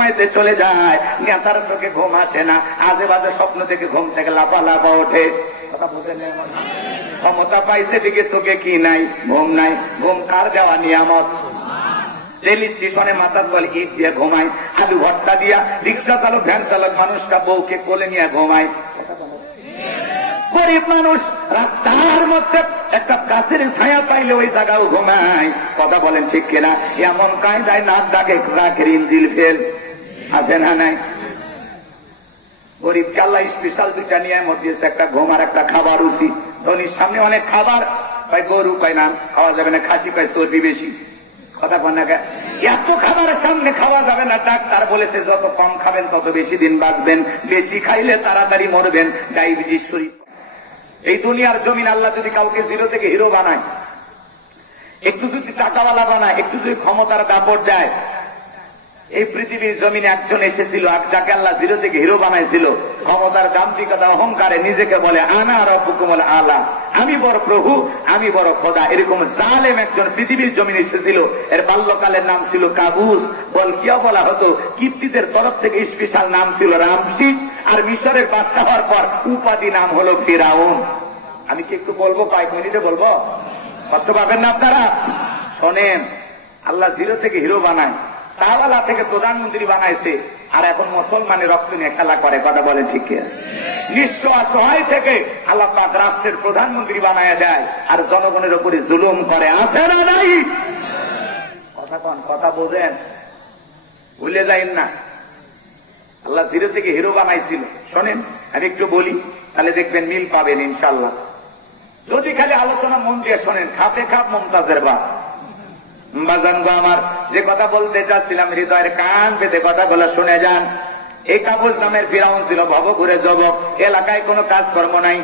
ঘুমাইতে চলে যায়, নেতার চোখে ঘুম আসে না, আজে বাজে স্বপ্ন থেকে ঘুম থেকে লাফা ওঠে। কথা বুঝে নেই, ক্ষমতা পাইছে দিকে চোখে কি নাই, ঘুম নাই। ঘুম কার দেওয়া নিয়ামত? রেল স্টেশনে মাথার তল ইট দিয়ে ঘুমায়, আলু ভর্তা দিয়া রিক্সা চালক ভ্যান চালক মানুষটা বউকে কোলে নিয়ে ঘুমায়। গরিব মানুষ রাস্তার মধ্যে একটা গাছের ছায়া পাইলে ওই জায়গাও ঘুমায়। কথা বলেন ঠিক কিনা? এমন কায়দায় নাক ডাকে রাখের ইঞ্জিল ফেল আছে না নাই? গরিবকে আল্লাহ স্পেশাল দুইটা নিয়ামত দিয়েছে, একটা ঘুম আর একটা খাবার রুচি। ধনির সামনে অনেক খাবার, কয় গরু কয় না খাওয়া যাবে না, খাসি কয় চর্বি বেশি। কথা বল না, এত খাবারের সামনে খাওয়া যাবে না। ডাক্তার বলেছে যত কম খাবেন তত বেশি দিন বাঁচবেন, বেশি খাইলে তাড়াতাড়ি মরবেন, ডায়াবেটিস শরীর। এই দুনিয়ার জমিন আল্লাহ যদি কাউকে জিরো থেকে হিরো বানায়, একটু যদি টাকাওয়ালা বানায়, একটু যদি ক্ষমতার দাপট দেয়, এই পৃথিবীর জমিনে একজন এসেছিল যাকে আল্লাহ জিরো থেকে হিরো বানাইছিল, ক্ষমতার দাম্ভিকতা অহংকারে নিজেকে বলে আনা রাব্বুকুমুল আলা, আমি বড় প্রভু, আমি বড় খোদা। এরকম জালেম একজন পৃথিবীর জমিনে এসেছিল। এর বাল্যকালের নাম ছিল কাবুস, বলকিয়া বলা হতো। কিপ্তিদের তরফ থেকে স্পেশাল নাম ছিল রামসিস, আর মিশরের বাদশা হওয়ার পর উপাধি নাম হলো ফিরাউন। আমি কি একটু বলবো, কয়েক মিনিটে বলবো, কষ্ট পাবেন না আপনারা? শোনেন, আল্লাহ জিরো থেকে হিরো বানায়, শাহওয়ালা থেকে প্রধানমন্ত্রী বানাইছে, আর এখন মুসলমানের রক্ত নিয়ে খেলা করে। কথা বলেন ঠিক কি? নিঃস্ব অসহায় থেকে আল্লাহ পাক রাষ্ট্রের প্রধানমন্ত্রী বানায় দেয়, আর জনগণের উপরে জুলুম করে। আছে না নাই? কথা বোঝেন, ভুলে যাইন না। আল্লাহ জিরো থেকে হিরো বানাইছিল। শোনেন, আমি একটু বলি, তাহলে দেখবেন মিল পাবেন ইনশাল্লাহ। যদি খালি আলোচনা মন দিয়ে শোনেন, খাপে খাপ মমতাজের বাপ। বাজানগো আমার, যে কথা বলতে চাচ্ছিলাম, হৃদয়ের কান পেতে কথাগুলো শুনে যান। এই কাবুল নামের ফিরাউন ছিল ভবঘুরে যুবক, এলাকায় কোনো কাজকর্ম নাই।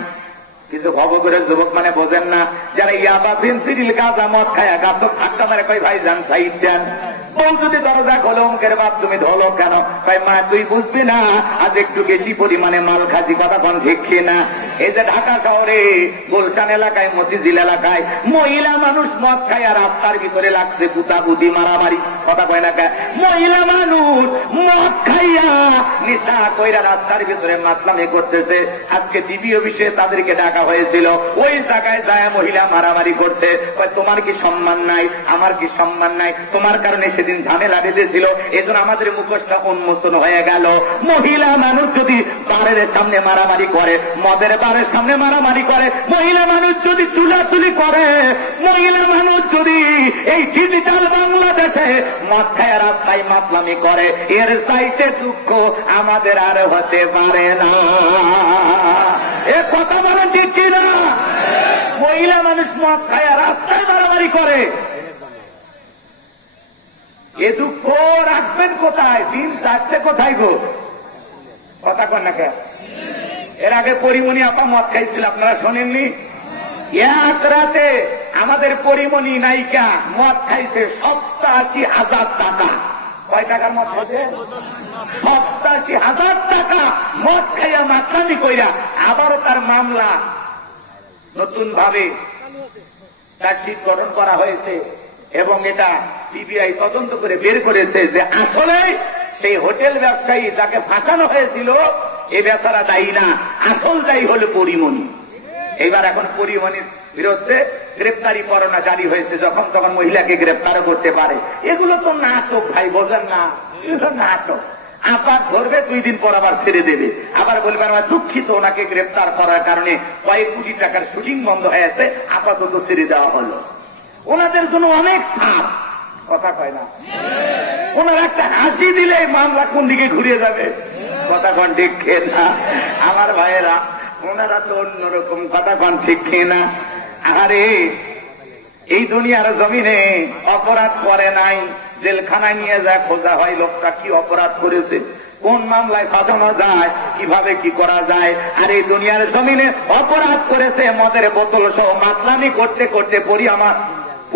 কিছু ভবঘুরে যুবক মানে বোঝেন না, যারা ইয়াবা ফেন্সিডিল গাঁজা মদ খায়া গাছ ঠাট্টা মারে, কই ভাই যান সাইড যান। বউ যদি দরজা খোলো, অঙ্কের বাপ তুমি ঢোলো কেন? কই মা তুই বুঝবি না, আজ একটু বেশি পরিমাণে মাল খাচ্ছি। কথা কোন শিখছি না? এই যে ঢাকা শহরে গুলশান এলাকায়, মতিঝিল এলাকায় মহিলা মানুষ মদ খায় আর রাস্তার ভিতরে লাগছে গুতাগুতি মারামারি। কথা কয় না? মহিলা মানুষ মদ খাইয়া নেশা কইরা রাস্তার ভিতরে মাতলামি করতেছে। আজকে টিভি অফিসে তাদেরকে ডাকা হয়েছিল, ওই জায়গায় যায় মহিলা মারামারি করছে। তোমার কি সম্মান নাই? আমার কি সম্মান নাই? তোমার কারণে সেদিন ঝামেলা বেঁধেছিল, এজন্য আমাদের মুখোশটা উন্মোচন হয়ে গেল। মহিলা মানুষ যদি বারের সামনে মারামারি করে, মদের বারের সামনে মারামারি করে, মহিলা মানুষ যদি চুলাচুলি করে, মহিলা মানুষ যদি এই ডিজিটাল বাংলাদেশে মদ খায় রাস্তায় মাতলামি করে, এর চাইতে দুঃখ আমাদের আর হতে পারে না। এ কথা বলেন ঠিক কিনা? মহিলা মানুষ মদ খায় রাস্তায় মারামারি করে, এ দুঃখ রাখবেন কোথায়? দিন যাচ্ছে কোথায় গো? কথা কন না কেন? এর আগে পরিমণি আপা মদ খাইছিল, আপনারা শোনেননি? এক রাতে আমাদের পরিমণি নায়িকা মদ খাইছে ৮৭,০০০ টাকা। কয় টাকার মদ খাইছে? ৮৭,০০০ টাকা মদ খাইয়া মাতলামি কইরা। আবারও তার মামলা নতুন ভাবে চার্জশিট গঠন করা হয়েছে, এবং এটা সিবিআই তদন্ত করে বের করেছে যে আসলে সেই হোটেল ব্যবসায়ী যাকে ফাঁসানো হয়েছিল, এ বেচারা দায়ী না, আসল দায়ী হলো পরিমণি। এইবার এখন পরিমণির বিরুদ্ধে গ্রেপ্তারি পরোয়ানা জারি হয়েছে, যখন তখন মহিলাকে গ্রেপ্তার করতে পারে। এগুলো তো নাটক ভাই, বোঝেন না? এগুলো নাটক। আবার ধরবে, 2 দিন পর আবার ছেড়ে দেবে, আবার বলবে আমরা দুঃখিত, ওনাকে গ্রেপ্তার করার কারণে কয়েক কোটি টাকার শুটিং বন্ধ হয়েছে, আপাতত ছেড়ে দেওয়া হলো। ওনাদের জন্য অনেক ছাপ। কথা কয় না? ওনার একটা হাসি দিলে মামলা কোন দিকে ঘুরে যাবে। কথা কন ঠিক না? আমার ভাইয়েরা, ওনারা তো অন্যরকম। কথা কন ঠিক না? আরে এই দুনিয়ার জমিনে অপরাধ করে নাই, জেলখানায় নিয়ে যায় খোঁজা হয় লোকটা কি অপরাধ করেছে, কোন মামলায় ফাঁসানো যায়, কিভাবে কি করা যায়। আর এই দুনিয়ার জমিনে অপরাধ করেছে মদের বোতল সহ মাতলামি করতে করতে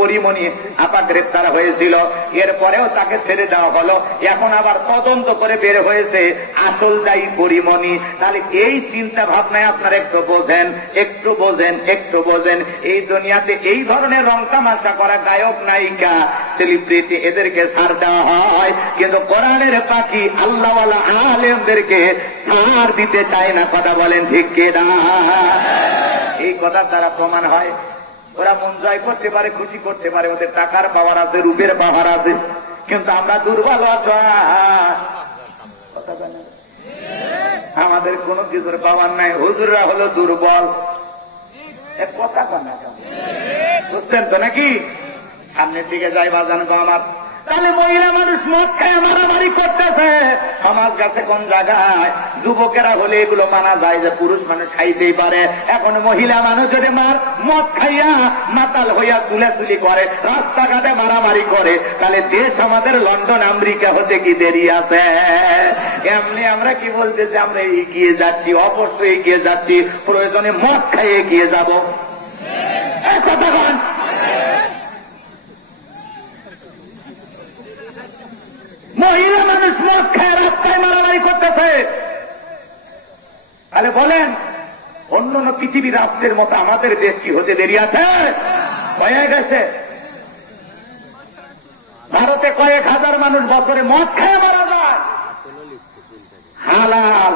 পরিমণি আপা গ্রেপ্তার হয়েছিল, এরপরেও তাকে ছেড়ে দেওয়া হলো। এখন আবার তদন্ত করে বের হয়েছে আসল দায়ী পরিমণি। তাহলে এই চিন্তা ভাবনায় আপনারা একটু বোঝেন, একটু বোঝেন, একটু বোঝেন। এই দুনিয়াতে এই ধরনের রং তামাশা করা গায়ক নায়িকা সেলিব্রিটি এদেরকে ছাড় দেওয়া হয়, কিন্তু কোরআনের পাখি আল্লাহওয়ালা আলেমদেরকে ছাড় দিতে চায় না। কথা বলেন ঠিক কিনা? এই কথার দ্বারা প্রমাণ হয় ওরা মন জয় করতে পারে, খুশি করতে পারে, ওদের টাকার পাওয়ার আছে, রূপের পাওয়ার আছে, কিন্তু আমরা দুর্বল আমাদের কোনো কিছুর পাওয়ার নাই। হুজুররা হলো দুর্বল। কথা কনা বুঝছেন তো নাকি? সামনের দিকে যাই বাজানবো আমার। তাহলে মহিলা মানুষ মদ খায় মারামারি করতেছে, সমাজ গেছে কোন জায়গায়? যুবকেরা হলে এগুলো মানা যায় যে পুরুষ মানুষ খাইতেই পারে, এখন মহিলা মানুষ যদি মদ খাইয়া মাতাল হইয়া তুলাতুলি করে, রাস্তাঘাটে মারামারি করে, তাহলে দেশ আমাদের লন্ডন আমেরিকা হতে কি দেরি আছে? এমনি আমরা কি বলতেছি? আমরা এগিয়ে যাচ্ছি, অবশ্যই এগিয়ে যাচ্ছি, প্রয়োজনে মদ খাইয়ে এগিয়ে যাবো। কথা বল। মহিলা মানুষ মদ খায় রাস্তায় মারামারি করতেছে, তাহলে বলেন অন্য পৃথিবীর রাষ্ট্রের মতো আমাদের দেশ কি হতে দেরি আছে? হয়ে গেছে। ভারতে কয়েক হাজার মানুষ বছরে মদ খায় মারা যায়। হালাল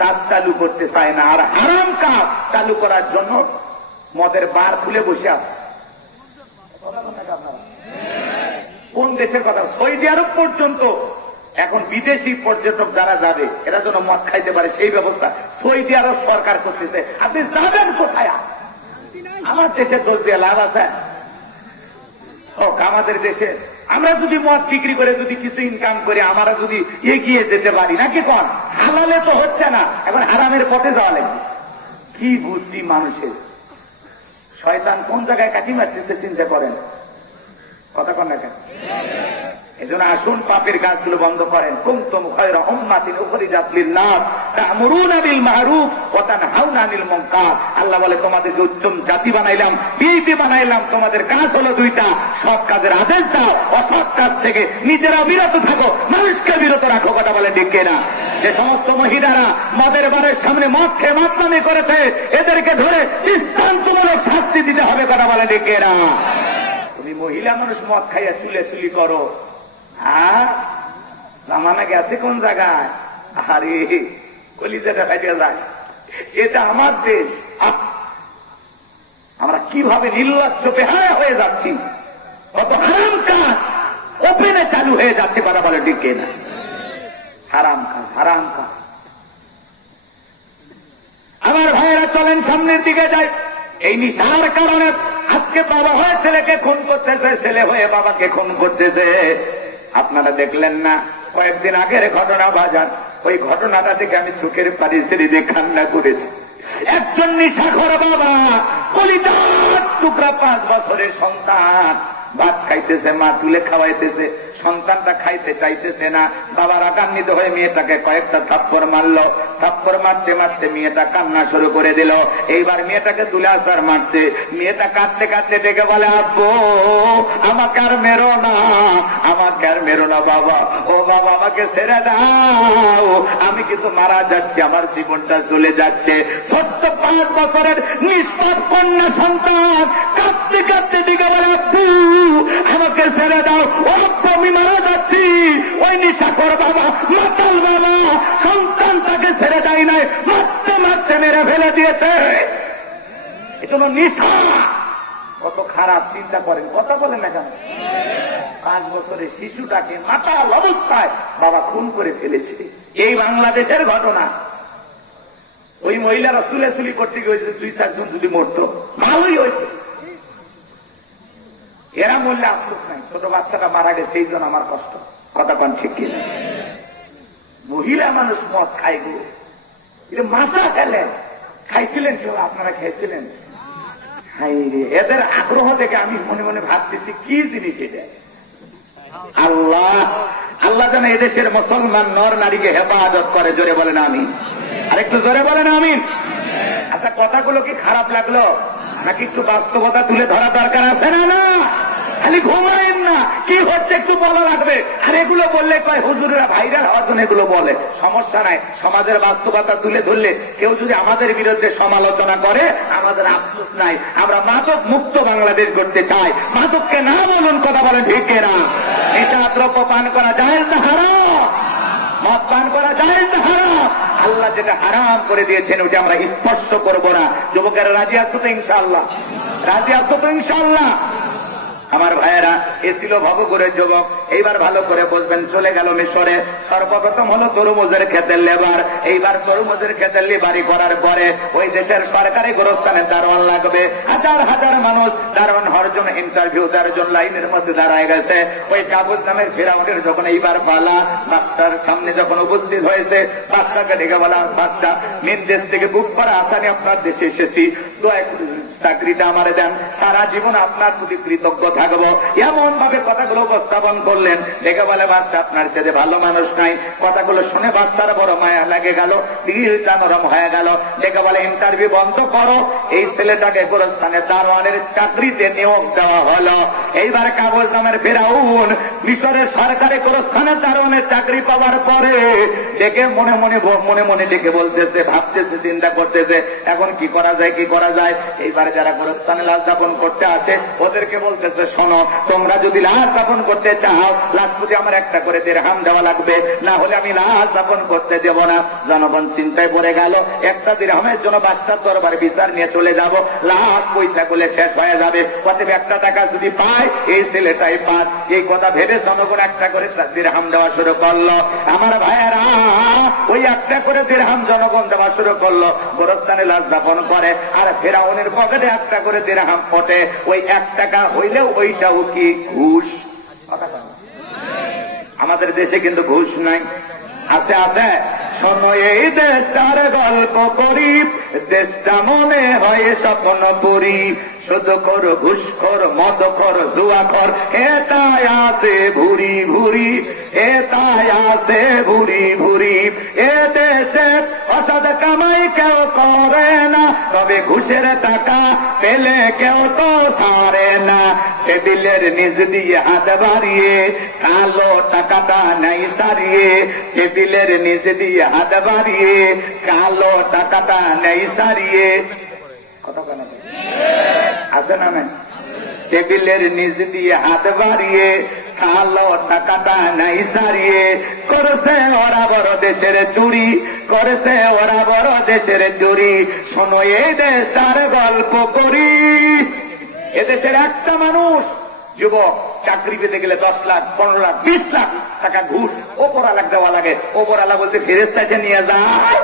কাজ চালু করতে চায় না, আর হারাম কাজ চালু করার জন্য মদের বার খুলে বসে আছে। কোন দেশের কথা? সৌদি আরব পর্যন্ত এখন বিদেশি পর্যটক যারা যাবে এরা যেন মদ খাইতে পারে সেই ব্যবস্থা সৌদি আরব সরকার করতেছে। আপনি যাবেন কোথায়? আমার দেশের দোষ দিয়ে লাভ আছে? আমাদের দেশে আমরা যদি মদ বিক্রি করে যদি কিছু ইনকাম করি, আমরা যদি এগিয়ে যেতে পারি নাকি? কোন হালালে তো হচ্ছে না, এখন হারামের পথে যাওয়া লাগবে। কি বুদ্ধি মানুষের! শয়তান কোন জায়গায় কাটি মারতেছে চিন্তা করেন। কথা কন না কেন? এই জন্য আসুন পাপের কাজগুলো বন্ধ করেন। কুনতুম খায়রা উম্মাতিন উখরিজাত লিন-নাস তা'মুরুনা বিল মা'রুফ ওয়া তানহাউনা আনিল মুনকার। আল্লাহ বলে তোমাদেরকে উত্তম জাতি বানাইলাম, বিবি বানাইলাম, তোমাদের কাজ হলো দুইটা, সৎ কাজের আদেশ দাও, অসৎ কাজ থেকে নিজেরা বিরত থাকো, মানুষকে বিরত রাখো। কথা বলে ঠিক কিনা? যে সমস্ত মহিলারা মদের বারের সামনে মদ খেয়ে মাতলামি করেছে এদেরকে ধরে দৃষ্টান্তমূলক শাস্তি দিতে হবে। কথা বলে ঠিক কিনা? তুমি মহিলা মানুষ মদ খাইয়া চুলি করো, আর জামানা গেছে কোন জায়গায়? আরে কলিজাটা ফাটিয়া যায়। এটা আমার দেশ, আমরা কিভাবে নির্লজ্জ বেহায়া হয়ে যাচ্ছি, কত হারাম কাজ ওপেনে চালু হয়ে যাচ্ছে। কথা বলে ঠিক কিনা? হারাম কাজ, হারাম কাজ। আমার ভাইয়েরা চলেন সামনের দিকে যাই। এই নিশার কারণে আজকে বাবা হয়ে ছেলেকে খুন করতেছে, ছেলে হয়ে বাবাকে খুন করতেছে। আপনারা দেখলেন না কয়েকদিন আগের ঘটনা বাজান? ওই ঘটনাটা থেকে আমি চোখের পানি ছেড়ে দিয়ে কান্না করেছি। একজন নিশাখোর বাবা, কলিজার টুকরা 5 বছরের সন্তান, ভাত খাইতেছে, মা তুলে খাওয়াইতেছে, সন্তানটা খাইতে চাইতেছে না। বাবা রাগান্বিত হয়ে মেয়েটাকে কয়েকটা থাপ্পড় মারলো। থাপ্পড় মারতে মারতে মেয়েটা কান্না শুরু করে দিল। এইবার মেয়েটাকে তুলে আসার মারছে। মেয়েটা কাঁদতে কাঁদতে ডেকে বলে, আব্বু আমাকে আর মেরো না, আমাকে আর মেরো না বাবা, ও বাবা আমাকে ছেড়ে দাও, আমি কিন্তু মারা যাচ্ছি, আমার জীবনটা চলে যাচ্ছে। ছোট্ট 5 বছরের নিষ্পাপ কন্যা সন্তান কাঁদতে কাঁদতে ডেকে বলে, আব্বু আমাকে ছেড়ে দাও, ও আমি মারা যাচ্ছি। ওই নিশাখোর বাবা, মাতাল বাবা সন্তানটাকে ছেড়ে দেয় নাই, মারতে মারতে মেরে ফেলে দিয়েছে। এজন্য নিশা কত খারাপ চিন্তা করেন। কথা বলেন না কেন? 5 বছরের শিশুটাকে মাতাল অবস্থায় বাবা খুন করে ফেলেছে। এই বাংলাদেশের ঘটনা। ওই মহিলারা চুলাচুলি করতে গিয়েছে, 2-4 জন যদি মরতো ভালোই হইতো। এরা মরলে আফসোস নাই, ছোট বাচ্চাটা মারা গেছে এই জন্য আমার কষ্ট। কথা কন ঠিক কিনা? মহিলা মানুষ মদ খাই গো, এটা মাথা খেলেন। খাইছিলেন কেউ? আপনারা খাইছিলেন? এদের আগ্রহ থেকে আমি মনে মনে ভাবতেছি কি জিনিস এটা। আল্লাহ আল্লাহ যেন এদেশের মুসলমান নর নারীকে হেফাজত করে। জোরে বলেন আমিন। আরেকটু জোরে বলেন আমিন। আচ্ছা কথাগুলো কি খারাপ লাগলো নাকি একটু বাস্তবতা তুলে ধরা দরকার আছে না? না খালি ঘুমাইন না, কি হচ্ছে একটু বলা লাগবে। আর এগুলো বললে কয় হুজুরেরা ভাইরাল হওয়ার জন্য এগুলো বলে। সমস্যা নাই, সমাজের বাস্তবতা তুলে ধরলে কেউ যদি আমাদের বিরুদ্ধে সমালোচনা করে আমাদের আফসোস নাই। আমরা মাদক মুক্ত বাংলাদেশ করতে চাই। মাদককে না বলুন, কথা বলেন ঠিক না? নেশা দ্রব্য পান করা জায়েজ না হারাম? মদ পান করা জায়েজ না হারাম? আল্লাহ যেটা হারাম করে দিয়েছেন ওটা আমরা স্পর্শ করবো না। যুবকেরা রাজি আছো তো ইনশাআল্লাহ? রাজি আছো তো ইনশাআল্লাহ? আমার ভাইয়েরা, এ ছিল ভবঘুরের যুবক। এইবার ভালো করে বুঝবেন, চলে গেল মিশরে। সর্বপ্রথম হলো তরমুজের ক্ষেতের লেবার। এইবার তরমুজের ক্ষেতের লেবারি করার পরে ওই দেশের সরকারি গোরস্থানে দারোয়ান লাগবে। হাজার হাজার মানুষ দারোয়ান হওয়ার জন্য ইন্টারভিউ দেওয়ার জন্য লাইনের মধ্যে দাঁড়ায় গেছে। ওই কাবুল নামের ফেরাউনের যখন এইবার পালা বাদশার সামনে যখন উপস্থিত হয়েছে, বাদশাকে ডেকে বলা, বাদশাহ মেন দেশ থেকে বুক করা আসানি আপনার দেশে এসেছি, দয়া করে চাকরিটা আমারে দেন, সারা জীবন আপনার প্রতি কৃতজ্ঞ থাকবো। এমন ভাবে কথাগুলো উপস্থাপন করলেন, দেখে বলে বাদশা আপনার ছেলে ভালো মানুষ নাই। কথাগুলো শুনে বাদশার বড় মায়া লাগে গেল, দিলটা নরম হয়ে গেল। দেখে বলে ইন্টারভিউ বন্ধ করো, এই ছেলেটাকে গোরস্থানে দারোয়ানের চাকরিতে নিয়োগ দেওয়া হলো। এইবার কাবুল নামের ফেরাউন মিশরের সরকারি গোরস্থানে দারোয়ানের চাকরি পাওয়ার পরে দেখে মনে মনে দেখে বলতেছে, ভাবতেছে, চিন্তা করতেছে এখন কি করা যায়, কি করা যায়। এইবার যারা গোরস্থানে লাশ দাফন করতে আসে ওদেরকে বলতেছে, শোনো, তোমরা যদি লাশ দাফন করতে চাও লাশ প্রতি আমার একটা করে দিরহাম দেওয়া লাগবে, না হলে আমি লাশ দাফন করতে দেব না। জনগণ চিন্তায় পড়ে গেল, একটা দিরহামের জন্য বাদশার দরবারে বিচার নিয়ে চলে যাব, লাখ পয়সা গুলো শেষ হয়ে যাবে, অতএব একটা টাকা যদি পায় এই ছেলেটাই পাঁচ। এই কথা ভেবে জনগণ একটা করে দিরহাম দেওয়া শুরু করলো। আমার ভাইয়েরা, ওই একটা করে দিরহাম জনগণ দেওয়া শুরু করলো, গোরস্থানে লাশ দাফন করে। আর ফেরাউনের পকেটে একটা করে দিরহাম ওঠে। ওই 1 টাকা হইলেও ওইটাও কি ঘুষ? আমাদের দেশে কিন্তু ঘুষ নাই, আছে আছে। শোনো, এই দেশটার গল্প করি, দেশটা মনে হয় স্বপ্নপুরী, শুধু কর ঘুষখোর, মদখোর, জুয়াখোর, এটাই আছে ভুরি ভুরি, এটাই আছে ভুরি ভুরি। এ দেশে অসৎ কামাই কেউ করে না, তবে ঘুষের টাকা পেলে কেউ তো ছাড়ে না। টেবিলের নিচ দিয়ে হাত বাড়িয়ে কালো টাকাটা নাই সারিয়ে, টেবিলের নিচ দিয়ে হাত বাড়িয়ে কালো টাকাটা নেই সারিয়ে। কথা কেন আছে না? টেবিলের নিচ দিয়ে হাত বাড়িয়ে কালো টাকাটা নাই সারিয়ে, করেছে ওরা বড় দেশের চুরি, করেছে ওরা বড় দেশের চুরি। শোনো, এই দেশটার গল্প করি, এদেশের একটা মানুষ যুবক চাকরি পেতে গেলে 10 লাখ, 15 লাখ, 20 লাখ টাকা ঘুষ ওপরালাক দেওয়া লাগে। ওপরালা বলতে ফেরেশতা এসে নিয়ে যায়।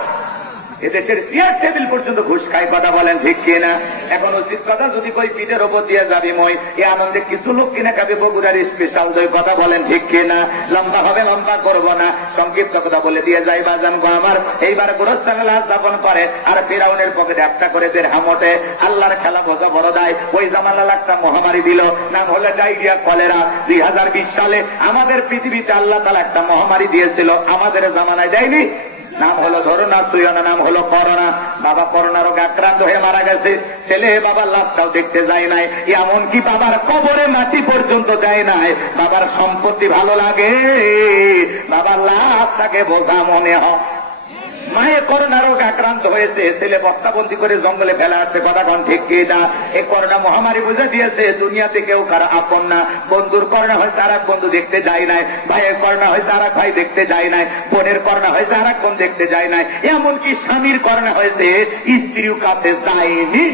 এদেশের চেয়ার টেবিল পর্যন্ত ঘুষ খায়। কথা বলেন ঠিক কিনা? এখন উচিত কথা যদি কই পিঠের ওপর দিয়ে যাবি মই, এই আনন্দে কিছু লোক কিনে খাবে বগুড়ার স্পেশাল দই। কথা বলেন ঠিক কিনা? লম্বা হবে, লম্বা করবো না, সংক্ষিপ্ত কথা বলে দিয়ে যাই বাজান গো আমার। এইবার গোরস্থানে লাশ দাফন করে আর ফেরাউনের পকেটে একটা করে দিরহাম ওঠে। আল্লাহর খেলা বোঝা বড় দায়। ওই জামানাল একটা মহামারী দিল, নাম হলো ডায়রিয়া, কলেরা। 2020 সালে আমাদের পৃথিবীতে আল্লাহ তাআলা একটা মহামারী দিয়েছিল, আমাদের জামানায় দেয়নি। নাম হলো ধরনা সুয়না, নাম হলো করোনা। বাবা করোনা রোগে আক্রান্ত হয়ে মারা গেছে। ছেলে বাবার লাশটাও দেখতে যায় নাই, এমনকি বাবার কবরে মাটি পর্যন্ত দেয় নাই। বাবার সম্পত্তি ভালো লাগে, বাবার লাশটাকে বোঝা মনে হয়। মায়ের করোনা রোগে আক্রান্ত হয়েছে, ছেলে বস্তাবন্দি করে জঙ্গলে ফেলা আছে। কথা কোন ঠিক কি না? এই করোনা মহামারী বুঝে দিয়েছে দুনিয়াতে কেউ কারো আপন না। বন্ধুর করোনা হয়েছে আর এক বন্ধু দেখতে যায় নাই, ভাইয়ের করোনা হয়েছে আর এক ভাই দেখতে যায় নাই, বোনের করোনা হয়েছে আর এক বোন দেখতে যায় নাই, এমনকি স্বামীর করোনা হয়েছে স্ত্রীর কাছে যায়নি।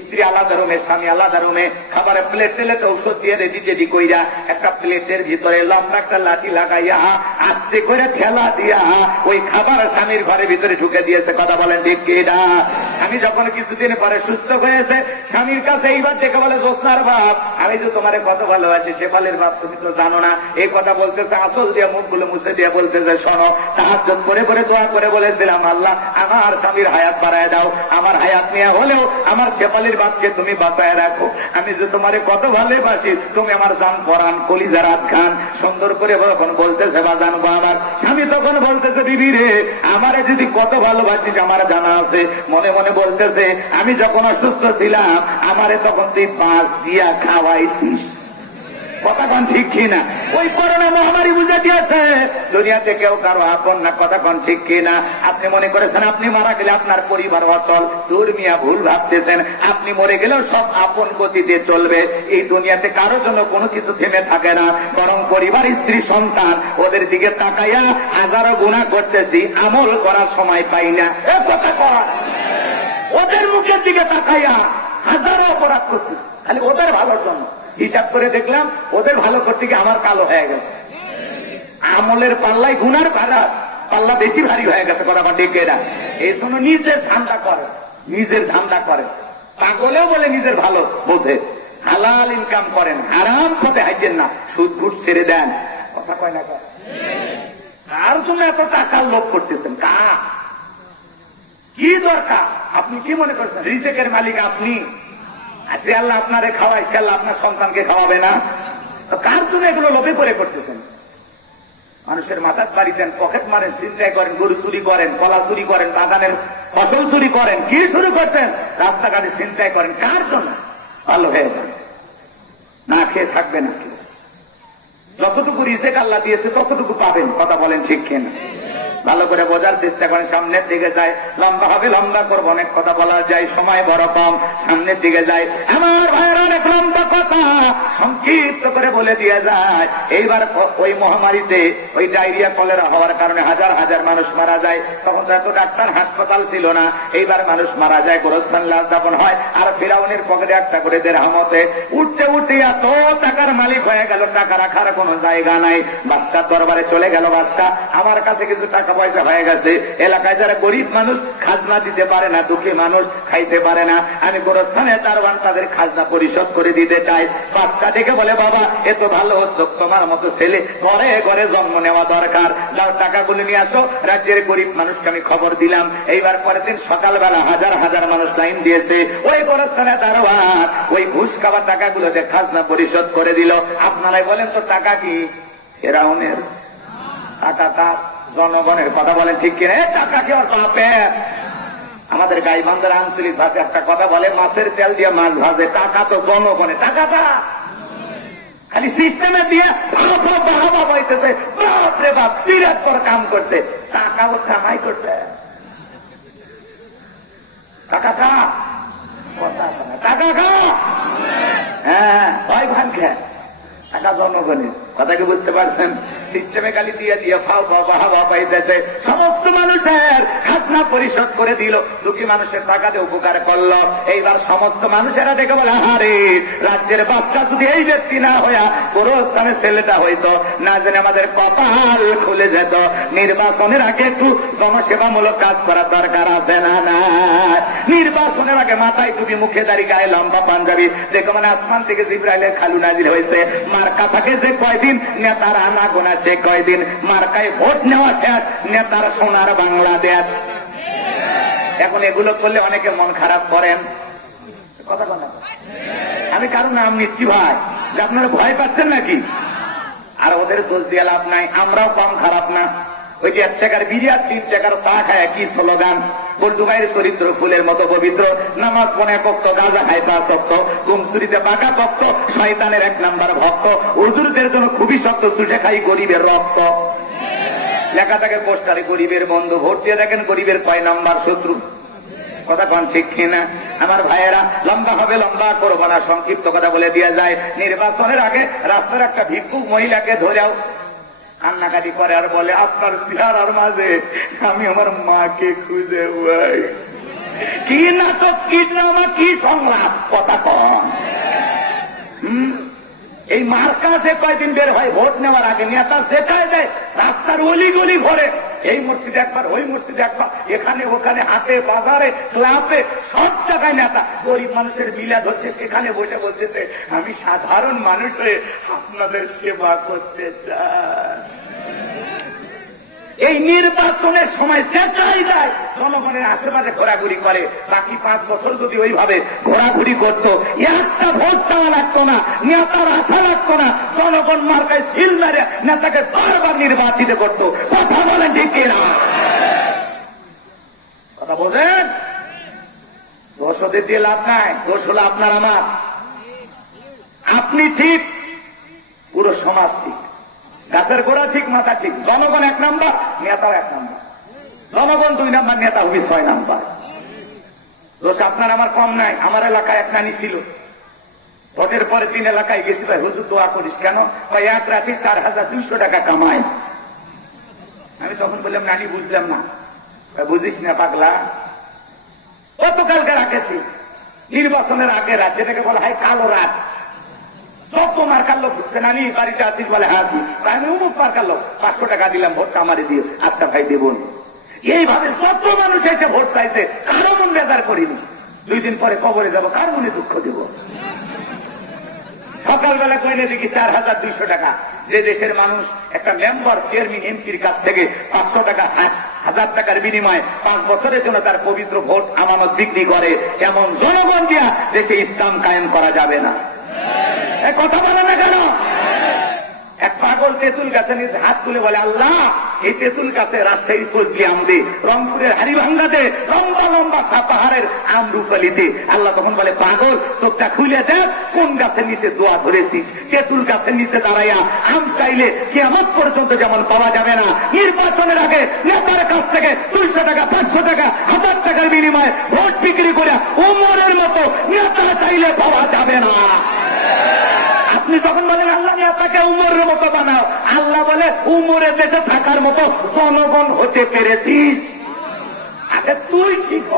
স্ত্রী আলাদা রুমে, স্বামী আলাদা রুমে, খাবারের প্লেট টেলেতে ঔষধ দিয়ে রেডি টেডি কইরা একটা প্লেটের ভিতরে লম্বা একটা লাঠি লাগাইয়া আস্তে করে ঠেলা দিয়া ওই খাবার স্বামীর ঘরের ভিতরে ঢুকে দিয়েছে। কথা বলেন ঠিক কি না? স্বামী যখন কিছুদিন পরে সুস্থ হয়েছে, স্বামীর কাছে এইবার দেখে বলে, জোসনার বাপ, আমি তো তোমার কত ভালোবাসি, শেফালের বাপ তুমি তো জানো না। এই কথা বলতেছে, আসল দিয়ে মুখগুলো মুছে দিয়ে বলতেছে, শোনো, তাহাজ্জুদ করে করে দোয়া করে বলেছিলাম, আল্লাহ আমার স্বামীর হায়াত বাড়ায় দাও, আমার হায়াত নিয়ে হলেও আমার শেফালের বাপকে তুমি বাঁচায় রাখো। আমি যে তোমারে কত ভালোবাসি, তুমি আমার জান পরান কলিজা রাত খান। সুন্দর করে যখন বলতেছে বাজান গো আমার, স্বামী তখন বলতেছে, বিবি রে, আমারে যদি কত ভালোবাসিস আমার জানা আছে। মনে মনে বলতেছে, আমি যখন অসুস্থ ছিলাম আমারে তখন তুই বাঁশ দিয়া খাওয়াইছিস। কথা কন ঠিক কিনা? ওই করোনা মহামারী বুঝে দিয়েছে দুনিয়াতে কেউ কারো আপন না। কথা কন ঠিক কিনা? আপনি মনে করেছেন আপনি মারা গেলে আপনার পরিবার অচল, দূর মিয়া ভুল ভাবতেছেন। আপনি মরে গেলেও সব আপন গতিতে চলবে। এই দুনিয়াতে কারোর জন্য কোনো কিছু থেমে থাকে না, বরং পরিবার, স্ত্রী, সন্তান, ওদের দিকে তাকাইয়া হাজারো গুনাহ করতেছি, আমল করার সময় পাই না। এ কথা কর, ওদের মুখের দিকে তাকাইয়া হাজারো অপরাধ করতেছি খালি ওদের ভালোর জন্য। হিসাব করে দেখলাম ওদের ভালো করতে গিয়ে আমার কালো হয়ে গেছে। আমলের পাল্লাই গুনার পাল্লা বেশি ভারী হয়ে গেছে। কথা ডেকে না, এই জন্য নিজের ধান্দা করে, নিজের ধান্দা করে। পাগলেও বলে নিজের ভালো বোঝে। হালাল ইনকাম করেন, হারাম পথে হাইতেন না, সুদ ঘুষ ছেড়ে দেন। কথা কয় না? কার জন্য এত টাকার লোভ করতেছেন? কার কি দরকার? আপনি কি মনে করছেন রিজেকের মালিক আপনি? আজকে আল্লাহ আপনারে খাওয়াই, সে আল্লাহ আপনার সন্তানকে খাওয়াবে না? তো কার জন্য এগুলো লোভে করে করতেছেন? মানুষের মাথার বাড়িতেন, পকেট মারেন, চিন্তায় করেন, গরু চুরি করেন, কলা চুরি করেন, বাগানের ফসল চুরি করেন, কি শুরু করছেন? রাস্তাঘাটে চিন্তায় করেন, কার জন্য? ভালো হয়ে যান, না খেয়ে থাকবে না। যতটুকু রিজেক আল্লাহ দিয়েছে ততটুকু পাবেন। কথা বলেন ঠিক কিনা? ভালো করে বোঝার চেষ্টা করেন। সামনের দিকে যায়, লম্বা হবে, লম্বা করবো, অনেক কথা বলা যায়, সময় বড় কম। সামনের দিকে যায়, আমার ভাইয়ের অনেক লম্বা কথা সংক্ষিপ্ত করে বলে দিয়ে যায়। এইবার ওই মহামারীতে, ওই ডায়রিয়া কলেরা হওয়ার কারণে হাজার হাজার মানুষ মারা যায়। তখন তো এত ডাক্তার হাসপাতাল ছিল না। এইবার মানুষ মারা যায়, গোরস্থান লাশ দাফন হয়। আর ফিরাউনের পকেটে একটা করে দেরহামতে উঠতে উঠতে এত টাকার মালিক হয়ে গেল, টাকা রাখার কোনো জায়গা নাই। বাদশার দরবারে চলে গেল, বাদশা আমার কাছে কিছু টাকা পয়সা হয়ে গেছে। এলাকায় যারা গরিব মানুষ খাজনা দিতে পারে না, দুঃখী মানুষ খাইতে পারে না, আমি গোরস্থানে দারোয়ান তাদের খাজনা পরিশোধ করে দিতে চাই। বাচ্চা ডেকে বলে, বাবা এত ভালো হচ্ছে, তোমার মতো ছেলে ঘরে ঘরে জন্ম নেওয়া দরকার, যাও টাকাগুলো নিয়ে আসো। রাজ্যের গরিব মানুষকে আমি খবর দিলাম। এইবার পরের দিন সকালবেলা হাজার হাজার মানুষ লাইন দিয়েছে। ওই গোরস্থানে দারোয়ান ওই ঘুষ খাওয়া টাকাগুলো যে খাজনা পরিশোধ করে দিল। আপনারাই বলেন তো টাকা কি ফেরাউনের? টাকা জনগণের। কথা বলেন ঠিক কিনা? টাকা কি ওর বাপের? আমাদের গাইবান্ধার আঞ্চলিক ভাষা একটা কথা বলে, মাছের তেল দিয়ে মাছ ভাজে। টাকা তো জনগণের, টাকাটা খালি সিস্টেমে দিয়ে বাবা বইতেছে, বাপরে বাপ বিরাট পর কাম করছে। টাকা ও কামাই করছে, টাকা খা, টাকা খা। হ্যাঁ, ভয় ভান খেয়ে টাকা জনগণের। কথা কি বুঝতে পারছেন? সিস্টেমে খালি দিয়ে দিয়ে ফাও ফাও বাহা পাইতেছে। সমস্ত মানুষের খাজনা পরিশোধ করে দিল, দুঃখী মানুষের টাকা দিয়ে উপকার করলো। এইবার সমস্ত মানুষেরা দেখে বলে, আরে রাজ্যের বাদশা যদি এই ব্যক্তি না হইয়া গোরস্থানের ছেলেটা হইতো, না জেনে আমাদের কপাল খুলে যেত। নির্বাচনের আগে একটু জনসেবামূলক কাজ করার দরকার আছে না? না, নির্বাচনের আগে মাথায় টুপি, মুখে দাড়ি, গায়ে লম্বা পাঞ্জাবি, দেখো মানে আসমান থেকে জিবরাইলের খালু নাজিল হয়েছে। মার্কা থাকে যে কয়দিন, নেতার আনা গোনা সে কয়দিন। মার্কায় ভোট নেওয়া শেষ, নেতার সোনার বাংলাদেশ। এখন এগুলো করলে অনেকে মন খারাপ করেন। কথা বলেন, আমি কারো নাম নিচ্ছি ভাই, যে আপনারা ভয় পাচ্ছেন নাকি? আর ওদের দোষ দিয়ে লাভ নাই, আমরাও কম খারাপ না। ওই যে 1 টাকার বিড়ি আর 3 টাকার চা খায়, কি স্লোগান? বল্টু ভাইয়ের চরিত্র ফুলের মতো পবিত্র, নামাজ পনে ভক্ত, গাঁজা খায় তা শক্ত, গুমচুরিতে বাঁকা ভক্ত, শয়তানের 1 নাম্বার ভক্ত, হুজুরদের জন্য খুবই শক্ত, চুষে খাই গরিবের রক্ত। লেখা থাকে পোস্টারে, গরিবের বন্ধু, ভোট দিয়ে দেখেন গরিবের কয় নাম্বার শত্রু। কথা কন ঠিক কিনা? আমার ভাইয়েরা, লম্বা হবে, লম্বা করবো না, সংক্ষিপ্ত কথা বলে দেওয়া যায়। নির্বাচনের আগে রাস্তার একটা ভিক্ষুক মহিলাকে ধরেও কান্নাকাটি করে আর বলে, আপনার চেহারার মাঝে আমি আমার মাকে খুঁজে পাই। কি নাটক, কি ড্রামা, কি সংলাপ! কথা কন। এই মার্কা যে কয়দিন বের হয় ভোট নেওয়ার আগে, নেতা যেটাই দেয় রাস্তার অলি গলি ভরে, এই মসজিদে একবার, ওই মসজিদে একবার, এখানে ওখানে, হাটে বাজারে, ক্লাবে, সব জায়গায় নেতা। গরিব মানুষের বিলাস হচ্ছে, সেখানে বসে বলতেছে, আমি সাধারণ মানুষ হয়ে আপনাদের সেবা করতে চাই। এই নির্বাচনের সময় যেটাই যায় জনগণের আশেপাশে ঘোরাঘুরি করে। বাকি 5 বছর যদি ওইভাবে ঘোরাঘুরি করতো, একটা ভোট চাওয়া লাগতো না, নেতার আশা লাগতো না, জনগণ মার্কায় সিল মেরে নেতাকে বারবার নির্বাচিত করতো। কথা বলেন ঠিক কিনা? কথা বলেন। দোষ ওদের দিয়ে লাভ নাই, দোষ হলো আপনার আমার। আপনি ঠিক, পুরো সমাজ ঠিক, গাছের গোড়া ঠিক, মাথা ঠিক। জনগণ 1 নাম্বার, নেতাও 1 নাম্বার। জনগণ 2 নাম্বার, নেতা হবি 6 নাম্বার। দোষ আপনার আমার কম নাই। আমার এলাকায় এক নানি ছিল, ভোটের পরে 3 এলাকায় গেছি, ভাই হুজুর দোয়া করিস কেন? ভাই এক রাতে 4200 টাকা কামায়। আমি তখন বললাম, নানি বুঝলাম না। বুঝিস না পাগলা, গতকালকে রাখেছি নির্বাচনের আগের রাত, যেটাকে বলা হয় কালো রাত। যত মার্কার লোক বুঝছে, নানি বাড়িতে আসিস? বলে হাসি। আমি অমুক মার্কার লোক, 500 টাকা দিলাম, ভোটটা আমারে দিও। আচ্ছা ভাই দেবন। এইভাবে যত মানুষ এসে ভোট চাইছে, কারো মন বেজার করিনি। 2 দিন পরে কবরে যাব, কার মনে দুঃখ দেব? সকালবেলা কইলে দেখি 4200 টাকা। যে দেশের মানুষ একটা মেম্বার, চেয়ারম্যান, এমপির কাছ থেকে 500 টাকা, 1000 টাকার বিনিময়ে 5 বছরের জন্য তার পবিত্র ভোট আমানত বিক্রি করে, এমন জনগণ দিয়া দেশে ইসলাম কায়েম করা যাবে না। কথা বলে না কেন? এক পাগল তেঁতুল গাছে নিজে হাত তুলে বলে, আল্লাহ এই তেঁতুল গাছে রাজশাহীর কোচলি আম দে, রংপুরের হাড়িভাঙ্গা দে, লম্বা লম্বা পাহাড়ের আমরুপালিতে। আল্লাহ তখন বলে, পাগল চোখটা খুলে দেখ, কোন গাছের নিচে দোয়া ধরেছিস? তেঁতুল গাছের নিচে দাঁড়াইয়া আম চাইলে কিয়ামত পর্যন্ত যেমন পাওয়া যাবে না, নির্বাচনের আগে নেতার কাছ থেকে 200 টাকা, 500 টাকা, 1000 টাকার বিনিময়ে ভোট বিক্রি করে উমরের মতো নেতা চাইলে পাওয়া যাবে না। আপনি যখন বলেন আল্লাহ নেতাকে উমরের মতো বানাও, আল্লাহ বলে উমরের দেশে থাকার মতো জনগণ হতে পেরেছিস? আগে তুই ঠিক হ।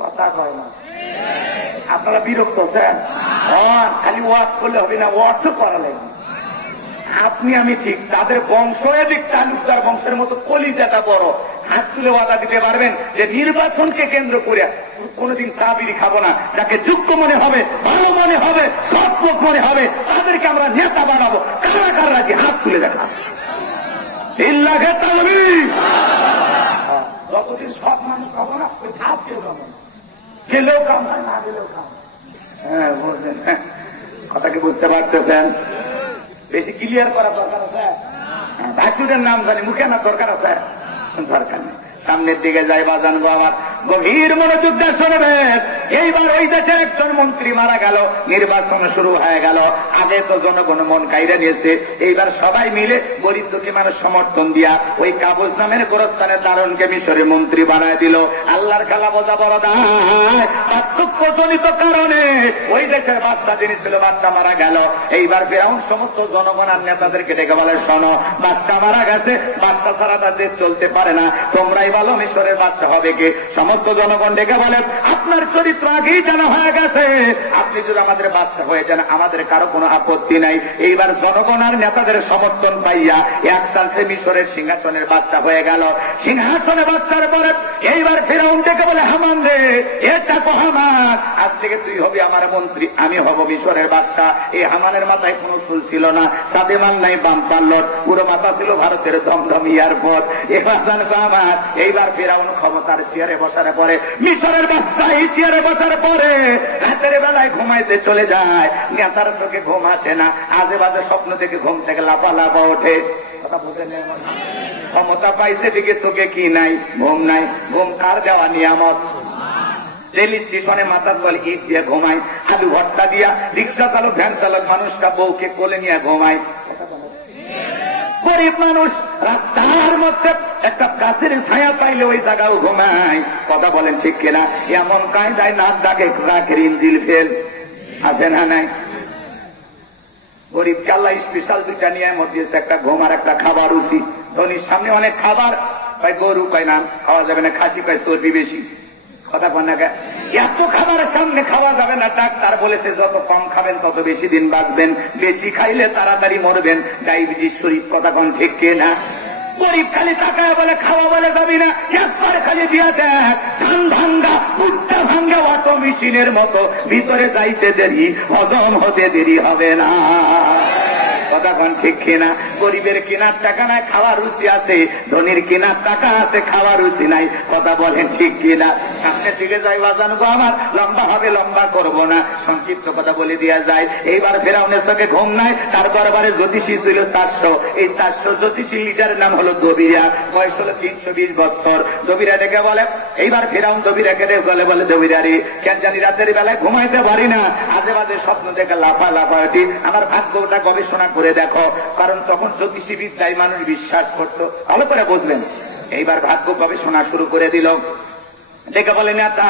কথা কয় না। আপনারা বিরক্ত হচ্ছেন? খালি ওয়াজ করলে হবে না, ওয়াজও করা লাগবে। আপনি আমি ঠিক, তাদের বংশ এদিক তালুকদার বংশের মতো কলিজাটা বড়, হাত তুলে ওয়াদা দিতে পারবেন যে নির্বাচনকে কেন্দ্র করে কোনদিন চা বিড়ি খাবো না। যাকে যোগ্য মনে হবে, ভালো মনে হবে, সৎ লোক মনে হবে, তাদেরকে আমরা নেতা বানাবো। কারা কারা রাজি? হাত তুলে দেখা। যতদিন সৎ মানুষ পাবো না, ওই ধাপ কেউ যাবো না। গেলেও কাম হয়, না গেলেও কাম। হ্যাঁ বুঝলেন, কথা কি বুঝতে পারতেছেন? বেশি ক্লিয়ার করা দরকার আছে? ভাসুরের নাম জানি, মুখে না দরকার আছে? দরকার নেই। সামনের দিকে যাই বাজান গো আমার, গভীর মনোযোগ দিয়ে শুনবেন। এইবার ওই দেশে একজন মন্ত্রী মারা গেল, নির্বাচন শুরু হয়ে গেল। আগে তো জনগণ মন কাইরে নিয়েছে, এইবার সবাই মিলে গরিব দুঃখী মানুষ সমর্থন দিয়া ওই কাবুজ নামের গোরস্থানের দারুণকে মিশরে মন্ত্রী বানায় দিল। আল্লাহর খেলা বোঝা বড় দায়। পার্থক্যজনিত কারণে ওই দেশের বাদশা যিনি ছিল, বাদশা মারা গেল। এইবার ফিরআউন সমস্ত জনগণ আর নেতাদেরকে ডেকে বলে, শোনো, বাদশা মারা গেছে, বাদশা ছাড়া তাদের চলতে পারে না, তোমরাই ভালো মিশরের বাদশা হবে কে? সমস্ত জনগণ ডেকে বলেন, আপনার চরিত্র আগেই জানা হয়ে গেছে, আপনি যদি আমাদের বাদশা হয়ে যান আমাদের কারো কোনো আপত্তি নাই। এইবার জনগণ আর নেতাদের সমর্থন পাইয়া এক সাথে মিশরের সিংহাসনের বাদশা হয়ে গেল। সিংহাসনে বাদশার পরে এইবার ফিরআউন ডেকে বলে, হামান রে, এটা তো হামান, আজ থেকে তুই হবি আমার মন্ত্রী, আমি হব মিশরের বাদশা। এই হামানের মাথায় কোনো চুল ছিল না, সাদেমান নাই, বাম পাল্লট, পুরো মাথা ছিল ভারতের দমদম এয়ারপোর্ট। এবার জানবো আমার, এইবার ফিরআউন ক্ষমতার চেয়ারে বসার পরে, মিশরের বাদশা এই চেয়ারে বসার পরে রাতের বেলায় ঘুমাইতে চলে যায়। নেতার চোখে ঘুম আসে না, আজে বাজে স্বপ্ন থেকে ঘুম থেকে লাফা লাফা ওঠে। কথা বুঝেন? ক্ষমতা পাইছে দিকে চোখে কি নাই? ঘুম নাই। ঘুম কার দেওয়া নিয়ামত? রেল স্টেশনে মাথার তল ইট দিয়ে ঘুমায়, আলু ভর্তা দিয়া রিক্সা চালক, ভ্যান চালক মানুষটা বউকে কোলে নিয়ে ঘুমায়। গরিব মানুষ রাস্তার মধ্যে একটা গাছের ছায়া পাইলে ওই জায়গাও ঘুমায়। কথা বলেন ঠিক কিনা? এমন কায়দায় নাক ডাকে রাখের ইঞ্জিল ফেল আছে না নাই? গরিব আল্লাহ স্পেশাল 2টা নিয়ামত দিয়েছে, একটা ঘুম আর একটা খাবার রুচি। ধনির সামনে অনেক খাবার, কয় গরু কয় না খাওয়া যাবে না, খাসি কয় চর্বি বেশি। কথা বল না, এত খাবারের সামনে খাওয়া যাবে না। ডাক্তার বলেছে যত কম খাবেন তত বেশি দিন বাঁচবেন, বেশি খাইলে তাড়াতাড়ি মরবেন, ডায়াবেটিস শরীর। কথা কোন ঠিক কিনা? গরিব খালি টাকায় বলে খাওয়া বলে যাবি না, একবার খালি দিয়া দেখ, ধান ভাঙ্গা উঠটা ভাঙ্গা অটো মেশিনের মতো ভিতরে যাইতে দেরি, হজম হতে দেরি হবে না। কথা কোন ঠিক কিনা? গরিবের কেনার টাকা নাই, খাওয়ার রুচি আছে, ধনীর কেনার টাকা আছে, খাওয়ার রুচি নাই। কথা বলেন ঠিক কিনা? সামনের দিকে যাই বাজান গো আমার, লম্বা হবে, লম্বা করব না, সংক্ষিপ্ত কথা বলে দেওয়া যায়। এইবার ফেরাউনের চোখে ঘুম নাই, তার দরবারে জ্যোতিষী ছিল 400। এই 400 জ্যোতিষী লিডারের নাম হলো দবিরা, বয়স হলো 320 বছর। দবিরা ডেকে বলে, এইবার ফেরাউন দবিরাকে বলে, বলে দবিরা রে, কেন জানি রাতের বেলায় ঘুমাইতে পারি না, আজে বাজে স্বপ্ন দেখে লাফা লাফাটি, আমার ভাগ্যটা গবেষণা করে দেখো। কারণ তখন জ্যোতিষী বিদ্যায় মানুষ বিশ্বাস করতো, ভালো করে বুঝলেন। এইবার ভাগ্য গবেষণা শুরু করে দিল। দেখে বলে, নেতা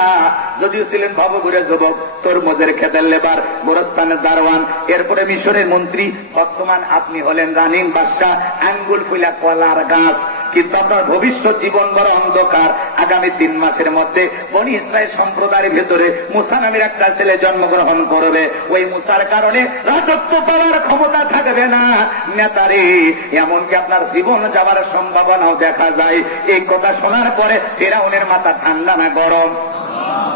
যদিও ছিলেন ভবঘুরে যুবক, তরমুজের খেতের লেবার, গোরস্থানের দারোয়ান, এরপরে মিশরের মন্ত্রী, বর্তমান আপনি হলেন রানিং বাদশা, আঙ্গুল ফুলা কলার গাছ। কিন্তু আপনার ভবিষ্যৎ জীবন বড় অন্ধকার। আগামী 3 মাসের মধ্যে বনি ইসরায়েল সম্প্রদায়ের ভেতরে মুসা নামের একটা ছেলে জন্মগ্রহণ করবে। ওই মুসার কারণে রাজত্ব পাওয়ার ক্ষমতা থাকবে না নেতারে, এমনকি আপনার জীবন যাওয়ার সম্ভাবনাও দেখা যায়। এই কথা শোনার পরে ফেরাউনের মাথা ঠান্ডা না গরম?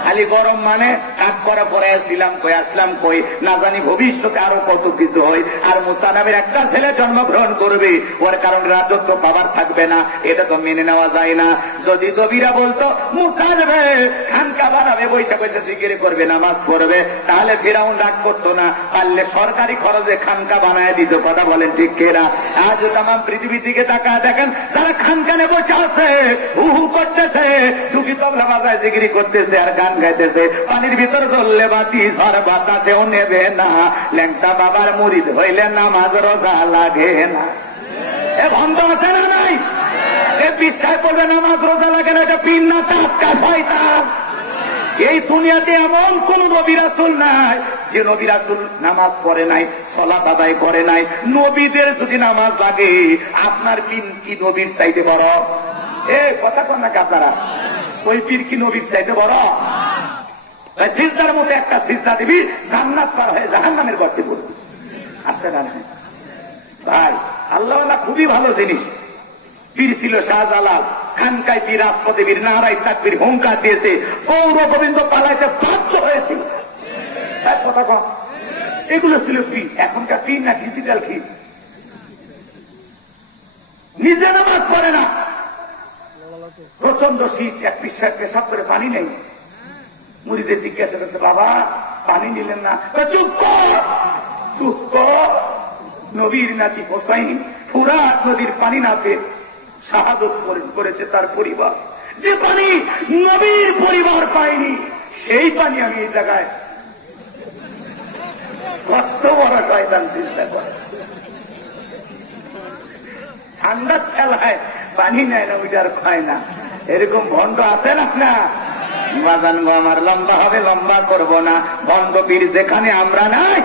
খালি গরম মানে কাজ করা পরে আসছিলাম কই, আসলাম কই, না জানি ভবিষ্যতে আরো কত কিছু হয়। আর মুসা নামের একটা ছেলে জন্মগ্রহণ করবে, ওর কারণে রাজত্ব পাওয়ার থাকবে না, এটা তো মেনে নেওয়া যায় না। যদি দবিরা বলতো মুসা নেবে খানকা বানাবে, বৈশা বৈশা জিকির করবে, নামাজ পড়বে, তাহলে ফেরাউন রাগ করতো না, পারলে সরকারি খরচে খানকা বানায় দিত। কথা বলেন ঠিক কিনা? আজ তাম পৃথিবী থেকে তাকা দেখেন, যারা খানকানে বসে আছে, হু হু করতেছে, দুঃখী তবলা বাজায় জিকির করতেছে আর গান গাইতেছে, পানির ভিতর জ্বললে বাতি ঝড় বাতাসেও নেবে না, ল্যাংটা বাবার মুরিদ হইলে নামাজ রোজা লাগে না। এ ভণ্ড আছে না নাই? এ বিশ্বাস করবে নামাজ রোজা লাগে না, এটা পিন না টাটকা শয়তান। এই দুনিয়াতে এমন কোন নবী রাসূল নাই যে নবী রাসূল নামাজ পড়ে নাই, সালাত আদায় করে নাই। নবীদের যদি নামাজ লাগে, আপনার পিন কি নবীর চাইতে বড়? এ কথা কন নাকি আপনারা? ওই পীর কি নবীর চাইতে বড়? সিজদার মধ্যে একটা সিজদা দিবি, জান্নাত পার হয়ে জাহান্নামের গর্তে পড়বি। আসতে না ভাই, আল্লাহ খুবই ভালো জিনিস। পীর ছিল শাহজালাল, খানকায় পীর, রাজপথে পীর, নারায় তাকবীর হুঙ্কার দিয়েছে, পৌর গোবিন্দ পালাইতে বাধ্য হয়েছিল। কথা কম, এগুলো ছিল পীর। এখনকার পীর না ডিজিটাল পীর, নিজে নামাজ পড়ে না, প্রচন্ড শীত, এক পিসাব পেশাব করে পানি নেই। মুড়িদের জিজ্ঞাসা করছে, বাবা পানি নিলেন না? চুপ কর, চুপ কর। নবীর নাতি হোসাইন ফুরাত নদীর পানি না পেয়ে শাহাদত করেছে তার পরিবার। যে পানি নবীর পরিবার পায়নি, সেই পানি আমি এই জায়গায়, কত বড় শয়তান চিন্তা করে। ঠান্ডা খেলায় পানি নেয় না, ওইটার খায় না, এরকম ভণ্ড আছে না? বাজান গো আমার, লম্বা হবে, লম্বা করব না। ভণ্ড পীর যেখানে আমরা নাই।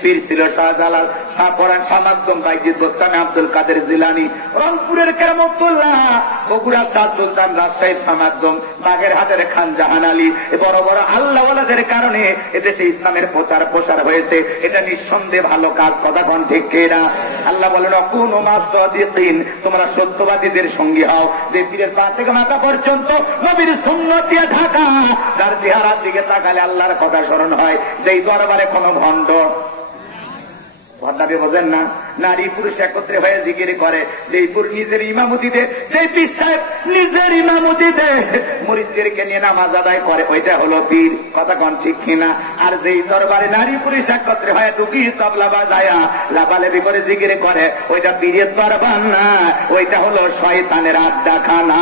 পীর ছিল শাহজালাল, শাহপরান, শাহমাকদুম, বাইজিদ বোস্তামি, আব্দুল কাদের জিলানী, রংপুরের কেরামতুল্লাহ, বগুড়ার শাহ সুলতান, রাজশাহীর শাহমাকদুম, বাগেরহাটের খান জাহান আলী। বড় বড় আল্লাহওয়ালাদের কারণে এদেশে ইসলামের প্রচার প্রসার হয়েছে। এটা নিঃসন্দেহে ভালো কাজ। কথা কোন ঠিক কিনা? আল্লাহ বলেন, কুনু মাস-সাদিকিন, তোমরা সত্যবাদীদের সঙ্গী হও। যে পীরের পা থেকে মাথা পর্যন্ত নবীর সুন্নাত দিয়ে ঢাকা, যার চেহারার দিকে তাকালে আল্লাহর কথা স্মরণ হয়, যেই দরবারে কোন ভণ্ড, ভণ্ডামি বোঝেন না, নারী পুরুষ একত্রে হয়ে জিকির করে, যেই নিজের ইমামতিতে, সেই পীর সাহেব নিজের ইমামতিতে মুরিদদেরকে নিয়ে নামাজ আদায় করে, ওইটা হলো পীর। কথা কোন ঠিক কিনা? আর যেই দরবারে নারী পুরুষ একত্রে হয়ে দুকি তবলা বাজায়া লাফালাফি করে জিকির করে, ওইটা পীরের দরবার না, ওইটা হলো শয়তানের আড্ডাখানা।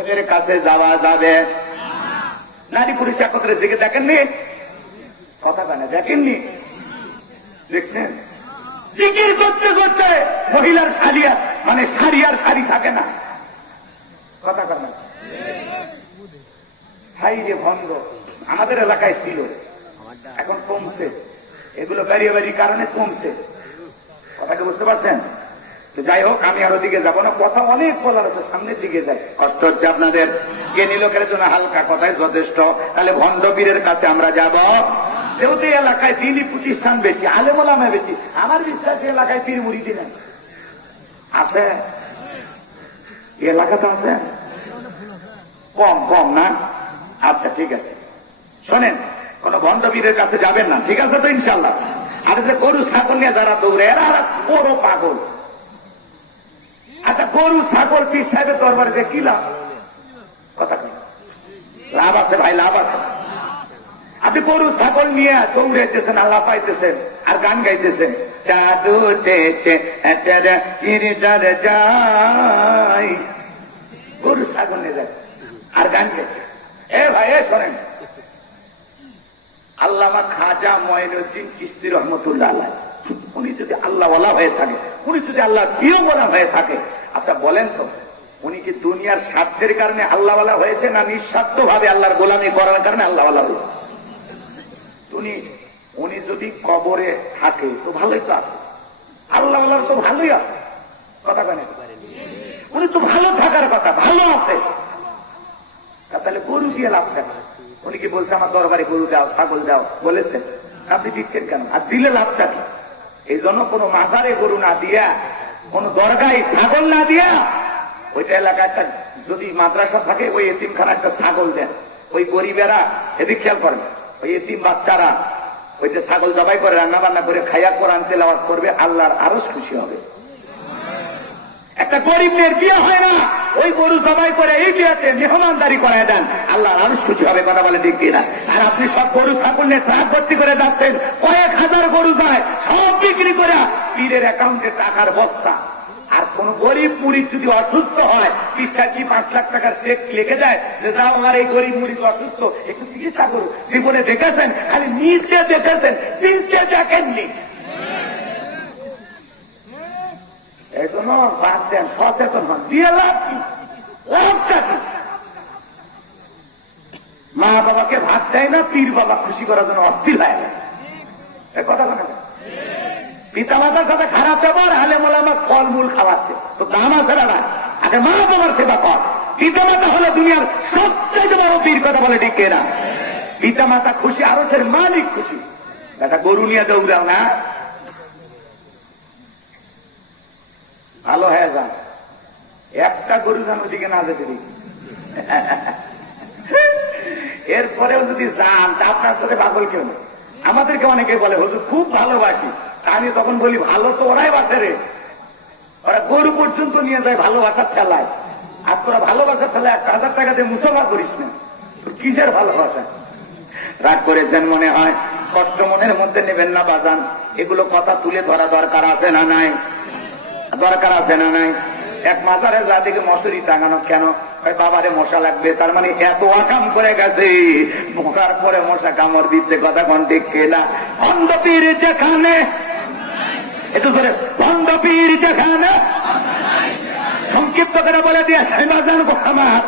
এদের কাছে যাওয়া যাবে? নারী পুরুষ একত্রে জিকির দেখেননি? কথা কেন দেখেননি? দেখছেন? জিকির করতে করতে মহিলার শাড়িয়া, মানে শাড়ি আর শাড়ি থাকে না। কথা কর না। হাই যে ভণ্ড আমাদের এলাকায় ছিল, এখন কমছে। এগুলো বাড়িয়ে বাড়ির কারণে কমছে। কথাটা বুঝতে পারছেন? যাই হোক, আমি আর ওদিকে যাবো না, কথা অনেক বলার আছে, সামনের দিকে যাই। কষ্ট হচ্ছে আপনাদের, জ্ঞানী লোকের জন্য হালকা কথাই যথেষ্ট। তাহলে ভণ্ড পীরের কাছে আমরা যাব। যেহেতু এলাকায় দিনই প্রতিষ্ঠান বেশি, আলেম ওলামা বেশি, আমার বিশ্বাস এলাকায় পীর মুরিদি নাই। আছে এলাকাতে, আছে কম কম না? আচ্ছা ঠিক আছে, শোনেন, কোন ভণ্ড পীরের কাছে যাবেন না, ঠিক আছে তো ইনশাল্লাহ? আর যে গরু ছাগল নিয়ে যারা দৌড়ে এরা বড় পাগল। আচ্ছা গরু ছাগল পীর সাহেবের দরবারে কি লাভ? কথা লাভ আছে ভাই, লাভ আছে। আপনি গরু ছাগল নিয়ে দৌড়াইতেছেন, আল্লাহ পাইতেছেন আর গান গাইতেছেন, চাঁদ উঠেছে যাই, গরু ছাগল নিয়ে যায় আর গান গাইতেছে। এ ভাই এ শোনেন, আল্লামা খাজা মঈনুদ্দিন চিশতি রহমতুল্লাহ আলাইহ, উনি যদি আল্লাহ ওয়ালা হয়ে থাকে, উনি যদি আল্লাহ প্রিয় বলা হয়ে থাকে, আচ্ছা বলেন তো উনি কি দুনিয়ার স্বার্থের কারণে আল্লাহ ওয়ালা হয়েছে না নিঃস্বার্থ ভাবে আল্লাহর গোলামি করার কারণে আল্লাহ ওয়ালা হয়েছে? উনি যদি কবরে থাকে তো ভালোই তো আছে, আল্লাহ ওয়ালা তো ভালোই আছে। কথা কেন? উনি তো ভালো থাকার কথা, ভালো আছে, তাহলে গরু দিয়ে লাভ কেন? উনি কি বলছে আমার দরবারে গরু দাও, ছাগল দাও বলেছেন? আপনি দিচ্ছেন কেন? আর দিলে লাভটা কি? এই জন্য কোন মাজারে গরু না দিয়া, কোন দরগায় ছাগল না দিয়া, ওইটা এলাকায় একটা যদি মাদ্রাসা থাকে ওই এতিমখানা একটা ছাগল দেন, ওই গরিবেরা এদিক খেয়াল করেন, ওই এতিম বাচ্চারা ওইটা ছাগল জবাই করে রান্না বান্না করে খাইয়া কোরআন তেলাওয়াত করবে, আল্লাহর আরো খুশি হবে। একটা গরিব মেয়ের বিয়ে হয় না, ওই গরু জবাই করে এই বিয়েতে মেহমানদারি করায় দেন, আল্লাহ আরো খুশি হবে। কথা বলে ঠিক কিনা? আর আপনি সব গরু ছাগল নিয়ে ট্রাক ভর্তি করে যাচ্ছেন, কয়েক হাজার গরু যায়, সব বিক্রি করে পীরের অ্যাকাউন্টে টাকার বস্তা। আর কোন গরিব মুড়ি যদি অসুস্থ হয়, পিসা কি 5 লাখ টাকার চেক লিখে দেয় যে যাও আমার এই গরিব মুড়ি অসুস্থ, একটু চিকিৎসা করুন। জীবনে দেখেছেন? খালি নিতে দেখেছেন, চিনতে দেখেননি। এই জন্য বাঁচছেন, সচেতন হন, দিয়ে লাভ কি? লাভটা কি? মা বাবাকে ভাত দেয় না, পীর বাবা খুশি করার জন্য অস্থির হয়ে গেছে। কথা বলে পিতা মাতার সাথে খারাপ ব্যবহার, আলেম ওলামা ফলমূল খাওয়াচ্ছে, তো দাম আছে না? আগে মা বাবার সেবা কর। পিতা মাতা হলো দুনিয়ার সবচেয়ে বড় পীর। কথা বলে ঠিক কিনা? পিতা মাতা খুশি, আরো সে মালিক খুশি। একটা গরু নিয়ে দৌড়াও না, ভালো হয়ে যান। একটা গরু যেন ওদিকে না যেতে দিই, এরপরেও যদি যান তা আপনার সাথে পাগল কেউ নেই। আমাদেরকে অনেকে বলে হুজুর খুব ভালোবাসি, আমি তখন বলি ভালো তো ওরাই বাসে রে, ওরা গরু পর্যন্ত নিয়ে যায় ভালোবাসার ঠেলায়। আর তোরা ভালোবাসার ঠেলায় 1000 টাকা দিয়ে মুসাফা করিস না, কিসের ভালোবাসা? রাগ করেছেন মনে হয়, কষ্ট মনের মধ্যে নেবেন না বাজান। এগুলো কথা তুলে ধরা দরকার আছে না নাই? দরকার আছে না নাই? এক মাজারে যা দিকে মশুরি টাঙানো, কেন? বাবারে মশা লাগবে, তার মানে এত আকাম করে গেছে, বোকার পরে মশা কামড় দিচ্ছে। কথা কোন ঠিক কিনা? ভণ্ড পীর যেখানে, একটু ধরে, ভণ্ড পীর যেখানে, সংক্ষিপ্ত করে বলে দিয়েছে বাজান আমার।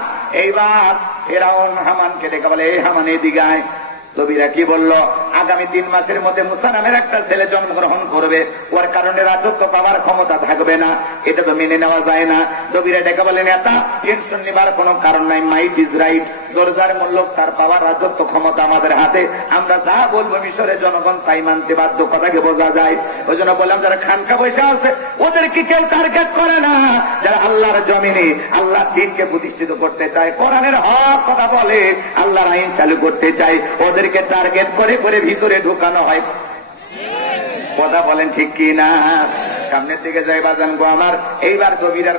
এইবার ফেরাউন হামানকে ডেকে বলে, এই হামান এদিকে আয়। কবিরা কি বলল? আগামী 3 মাসের মধ্যে মুসা নামের একটা ছেলে জন্মগ্রহণ করবে, ওর কারণে রাজত্ব পাওয়ার ক্ষমতা থাকবে না, এটা তো মেনে নেওয়া যায় না। কবিরা ডেকে বলে, নেতা টেনশন নেবার কোনো কারণ নাই, মাইট ইজ রাইট, জোরজার মূল্য তার পাওয়ার রাজত্ব ক্ষমতা আমাদের হাতে, আমরা যা বলবো মিশরের জনগণ তাই মানতে বাধ্য। কথাকে বোঝা যায়? ওই জন্য বললাম যারা খানকা পয়সা আছে ওদেরকে কেউ টার্গেট করে না, যারা আল্লাহর জমিনে আল্লাহ দ্বীনকে প্রতিষ্ঠিত করতে চায়, কোরআনের হক কথা বলে, আল্লাহর আইন চালু করতে চায়, ওদেরকে টার্গেট করে করে ভিতরে ঢুকানো হয়। কথা বলেন ঠিক কি না? সামনের দিকে যাই বাজান গো আমার। এইবার কবিরার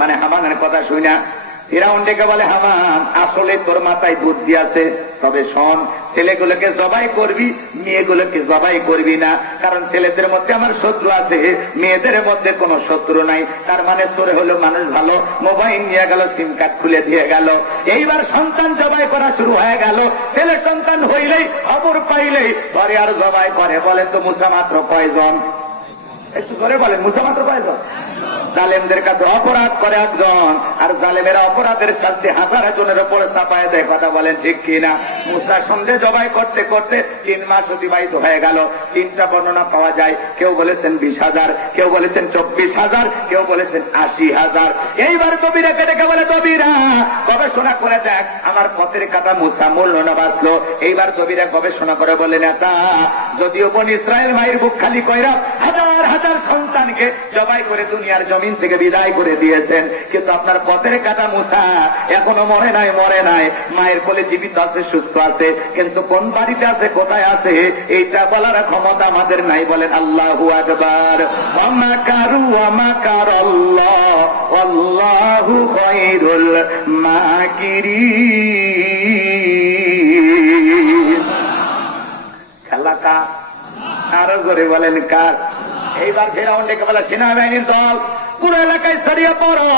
মানে হামানের কথা শুনা ফিরাউন ডেকে বলে, হামান আসলে তোর মাথায় বুদ্ধি আছে, তবে শোন, ছেলেগুলোকে জবাই করবি, মেয়েগুলোকে জবাই করবি না, কারণ ছেলেদের মধ্যে আমার শত্রু আছে, মেয়েদের মধ্যে কোনো শত্রু নাই। তার মানে সরে হলো মানুষ ভালো, মোবাইল নিয়ে গেল, সিম কার্ড খুলে দিয়ে গেল। এইবার সন্তান জবাই করা শুরু হয়ে গেল। ছেলে সন্তান হইলেই, খবর পাইলেই ঘরে আর জবাই করে। বলেন তো মুসা মাত্র কয়জন? একটু করে বলেন, মুসা মাত্র কয়জন? জালেমদের কাছে অপরাধ করে একজন, আর জালেমেরা অপরাধের শাস্তি 1000 জনের উপরে চাপায় দেয়। কথা বলেন ঠিক কিনা? মুসা সন্দেহ জবাই করতে করতে 3 মাস অতিবাহিত হয়ে গেল। 3টা বর্ণনা পাওয়া যায়, কেউ বলেছেন 20,000, কেউ বলেছেন 24,000, কেউ বলেছেন 80,000। এইবার কবিরা ডেকে বলে, কবিরা গবেষণা করে দেখ, আমার পথের কাটা মুসা মূল্য না বাঁচলো। এইবার কবিরা গবেষণা করে বলে, নেতা যদিও বনি ইসরায়েল মায়ের বুক খালি কইরা হাজার হাজার সন্তানকে আপনাকে জবাই করে দুনিয়ার জমিন থেকে বিদায় করে দিয়েছেন, কিন্তু আপনার পথের কাটা মুসা এখনো মরে নাই। মায়ের কোলে জীবিত আছে, সুস্থ আছে, কিন্তু কোন বাড়িতে আছে, কোথায় আছে, এইটা বলার ক্ষমতা আমাদের নাই। বলেন আল্লাহু আকবার। ওয়ামাকারু ওয়ামাকারাল্লাহ ওয়াল্লাহু খায়রুল মাকিরিন। খেলা কার? আরো জোরে বলেন কার? এইবার ফেরাউন ডেকে বলে, সেনাবাহিনীর দল পুরো এলাকায় ছড়িয়ে পড়ো,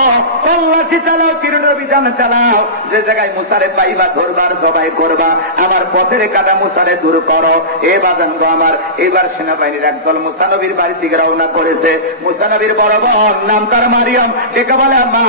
তল্লাশি চালাও, চিরুন অভিযান চালাও, যে জায়গায় মুসারে পাইবা ধরবার জবাই করবা, আমার পথের কাটা মুসারে দূর করো। এ বাজানগো আমার। এইবার সেনাবাহিনীর একদল মুসা নবীর বাড়ির দিকে রওনা করেছে। মুসা নবীর বড় বোন নাম তার মারিয়াম, ডেকে বলে, মা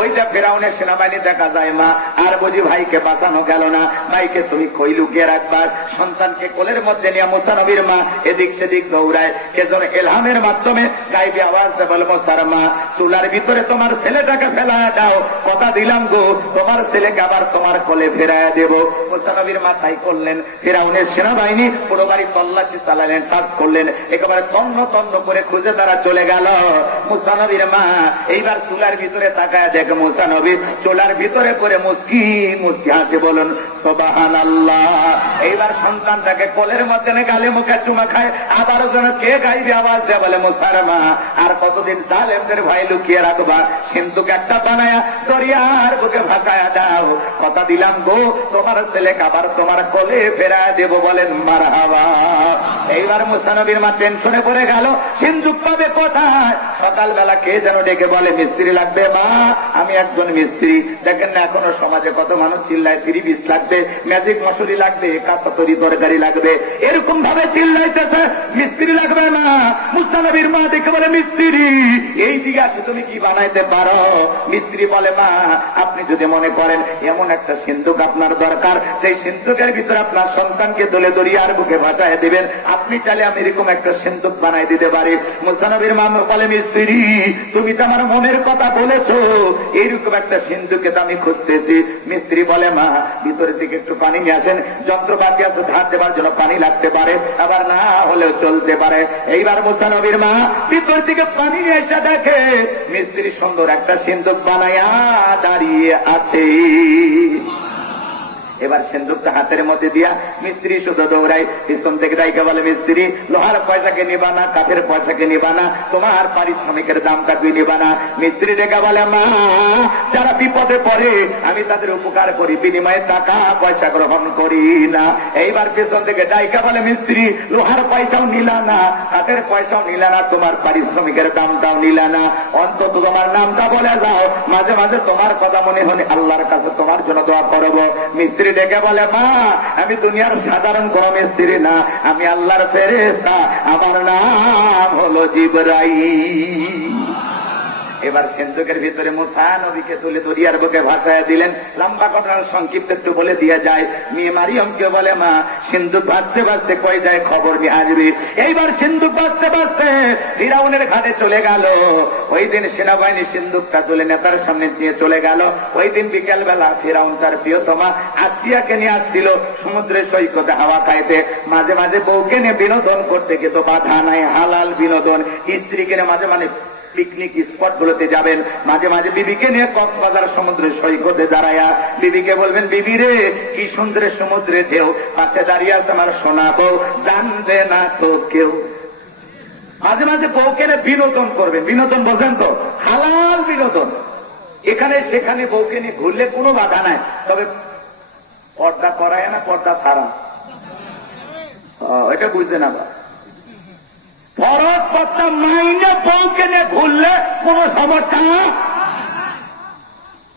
ওই যে ফেরাউনের সেনাবাহিনী দেখা যায় মা, আর বুঝি ভাইকে বাঁচানো গেল না, ভাইকে তুমি কই লুকিয়ে রাখবার। সন্তানকে কোলের মধ্যে নিয়ে মুসা নবীর মা এদিক সেদিক দৌড়ায়। এজন্য এলহামের মাধ্যমে গাইবি আওয়াজ দিয়ে বলবো, সারা মা চুলার ভিতরে তোমার ছেলেটাকে ফেলা দাও, কথা দিলাম গো তোমার ছেলেকে আবার তোমার কোলে ফেরায় দেব। মুসা নবীর মা তাই করলেন। ফেরাউনের সেনাবাহিনী পুরো বাড়ি তল্লাশি চালালেন, সার্চ করলেন, একেবারে তন্ন তন্ন করে খুঁজে তারা চলে গেল। মুসা নবীর মা এইবার চুলার ভিতরে তাকায় দেখে মুসা নবী চুলার ভিতরে করে মুস্কি মুস্কি হাসে, বলুন সুবহানাল্লাহ। এইবার সন্তানটাকে কোলের মধ্যে গালে মুখে চুমা খায়। আবারও যেন কে গাইবে আওয়াজ দেয়, বলে মুসার মা আর কতদিন জালেমদের ভয় লুকিয়ে রাখবা, সিন্ধুক একটা বানায়া দরিয়ার বুকে ভাসায়া দাও, কথা দিলাম গো তোমার ছেলেকে আবার তোমার কোলে ফেরা দেব। বলেন মারহাবা। এইবার মুসা নবীর মা টেনশনে পড়ে গেল, সিন্ধুক পাবে কোথায়? সকালবেলা কে যেন ডেকে বলে, মিস্ত্রি লাগবে মা। আমি একজন মিস্ত্রি, দেখেন না এখনো সমাজে কত মানুষ চিল্লায়, 30-20 লাগবে, ম্যাজিক মশুরি লাগবে, কাঁচা তরি তরকারি লাগবে, এরকম ভাবে চিল্লাইতেছে, মিস্ত্রি লাগবে না। মুসা নবীর মা ডেকে বলে, মিস্ত্রি এই দিকে আসে, তুমি কি বানাইতে পারো? মিস্ত্রি বলে, মা আপনি যদি মনে করেন এমন একটা সিন্ধুক আপনার দরকার, সেই সিন্ধুকের ভিতরে আপনার সন্তানকে দলে দরিয়ার বুকে ভাসায় দিবেন, আপনি চাইলে আমি এরকম একটা সিন্ধুক বানাই দিতে পারি। মুসা নবীর মা বলে, মিস্ত্রি তুমি তো আমার মনের কথা বলেছো, এইরকম একটা সিন্ধুকে তো আমি খুঁজতেছি। মিস্ত্রি বলে, মা ভিতরের দিকে একটু পানি নিয়ে আসেন, যন্ত্রপাতি আছে ধার দেবার জন্য পানি লাগতে পারে, আবার না হলেও চলতে পারে। এইবার মুসা নবীর মা ভিতর দিকে পানি নিয়ে এসে দেখে মিস্ত্রি সুন্দর একটা সিন্ধুক বানায়া দাঁড়িয়ে আছে। এবার সিন্ধুকটা হাতের মধ্যে দিয়া মিস্ত্রি শুধু দৌড়াই, পিছন থেকে ডাইকে বলে, মিস্ত্রি লোহার পয়সাকে নিবা না, কাঠের পয়সাকে নিবা না, তোমার পারিশ্রমিকের দামটা তুই নিবা না। মিস্ত্রি ডেকে বলে, মা যারা বিপদে পড়ে আমি তাদের উপকার করি, বিনিময়ে টাকা পয়সা গ্রহণ করি না। এইবার পিছন থেকে ডাইকা বলে, মিস্ত্রি লোহার পয়সাও নিলা না, কাঠের পয়সাও নিলা না, তোমার পারিশ্রমিকের দামটাও নিলা না, অন্তত তোমার নামটা বলে যাও, মাঝে মাঝে তোমার কথা মনে হলে আল্লাহর কাছে তোমার জন্য দোয়া করবো। মিস্ত্রি ডেকে বলে, মা আমি দুনিয়ার সাধারণ কোন মিস্ত্রি না, আমি আল্লাহর ফেরেশতা, আমার নাম হলো জিবরাইল। এবার সিন্ধুকের ভিতরে মুসা নবীকে তুলে দরিয়ার বুকে ভাসায় দিলেন। লম্বা ঘটনার সংক্ষিপ্ত একটু বলে দিয়ে যায়। মেয়ে মারিয়মকে বলে, মা সিন্ধুক ভাসতে ভাসতে কই যায় খবর নিয়ে আসবি। এইবার সিন্ধুক ভাসতে ভাসতে ফিরাউনের ঘাটে চলে গেল। ওই দিন সেনাবাহিনী সিন্ধুকটা তুলে নেতার সামনে নিয়ে চলে গেল। ওই দিন বিকেল বেলা ফিরাউন তার প্রিয়তমা আসিয়াকে নিয়ে আসছিল সমুদ্রের সৈকতে হাওয়া খাইতে। মাঝে মাঝে বউকে নিয়ে বিনোদন করতে কিন্তু বাধা নাই, হালাল বিনোদন। স্ত্রীকে নিয়ে মাঝে মাঝে পিকনিক স্পট গুলোতে যাবেন, মাঝে মাঝে বিবিকে নিয়ে কক্সবাজার সমুদ্রের সৈকতে দাঁড়ায়া বিবিকে বলবেন, বিবি রে কি সুন্দরের সমুদ্রে ঢেউ, পাশে দাঁড়িয়ে আছে আমার সোনা বউ, জানবে না তো কেউ। মাঝে মাঝে বউকে নিয়ে বিনোদন করবেন। বিনোদন বোঝেন তো, হালাল বিনোদন। এখানে সেখানে বউকে নিয়ে ঘুরলে কোনো বাধা নাই, তবে পর্দা করায় না, পর্দা ছাড়া, এটা বুঝতে না। ফরজ পর্দা মাইনে বউকে নিয়ে ঘুরলে কোন সমস্যা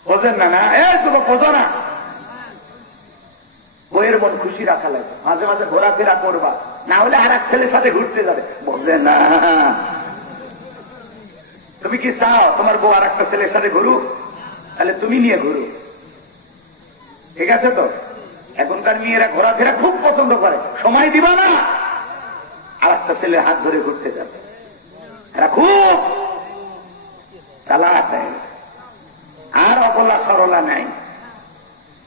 বোঝেন না? না এই তুমি বোঝো না, বইয়ের মন খুশি রাখা লাগে, মাঝে মাঝে ঘোরাফেরা করবা, না হলে আর এক ছেলের সাথে ঘুরতে যাবে, বোঝেন না? তুমি কি চাও তোমার বউ আর একটা ছেলের সাথে ঘুরুক? তাহলে তুমি নিয়ে ঘুরো, ঠিক আছে তো? এখনকার মেয়েরা ঘোরাফেরা খুব পছন্দ করে, সময় দিবা না, আর একটা ছেলের হাত ধরে ঘুরতে যাবে, এরা খুব চালাক হয়ে গেছে, আর অবলা সরলা নাই,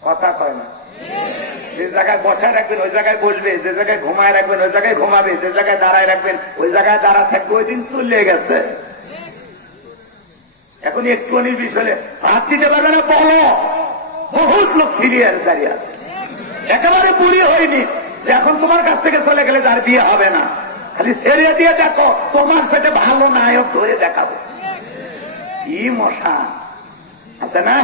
কথা কয় না। যে জায়গায় বসায় রাখবেন ওই জায়গায় বসবে, যে জায়গায় ঘুমায় রাখবেন ওই জায়গায় ঘুমাবে, যে জায়গায় দাঁড়ায় রাখবেন ওই জায়গায় দাঁড়া থাকবে। ওই দিন চলে গেছে। এখন একটুখানি বিষয়ে হাত দিতে পারবে না, বলো। বহুত লোক সিরিয়াস দাঁড়িয়ে আছে, একেবারে বুড়ি হয়নি যে এখন তোমার কাছ থেকে চলে গেলে যার বিয়ে হবে না। খালি ছেড়ে দিয়ে দেখো, তোমার সাথে ভালো নায়ক ধরে দেখাবো। কি মশা আছে না?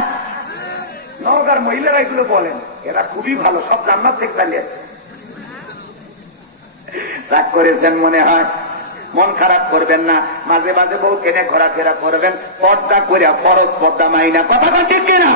নওগাঁর মহিলারা এগুলো বলেন, এরা খুবই ভালো, সব জান্নাত থেকে দাঁড়িয়েছে। রাগ করেছেন মনে হয়, মন খারাপ করবেন না। মাঝে মাঝে বউ কেনে ঘোরাফেরা করবেন, পর্দা করিয়া, ফরজ পর্দা মাইনা। কথা ঠিক কিনা?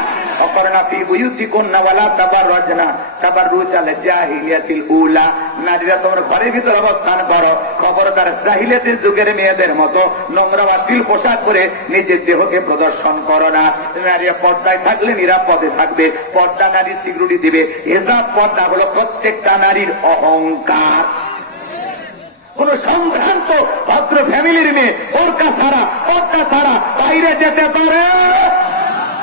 অপর্ণা ফি বুয়ুতিকুন্না ওয়ালা তাবাররাজনা তাবাররুজাল জাহিলিয়াতিল উলা। নারীরা তোমরা ঘরের ভিতর অবস্থান করো, খবরদার জাহিলিয়াতের যুগের মেয়েদের মতো নোংরা অশ্লীল পোশাক করে নিজের দেহকে প্রদর্শন করো না। নারীরা পর্দায় থাকলে নিরাপদে থাকবে। পর্দা নারী সিকিউরিটি দিবে। হিজাব পর্দা হলো প্রত্যেকটা নারীর অহংকার। কোন সম্ভ্রান্ত ভদ্র ফ্যামিলির মেয়ে ওরকা ছাড়া, পর্দা ছাড়া বাইরে যেতে পারে?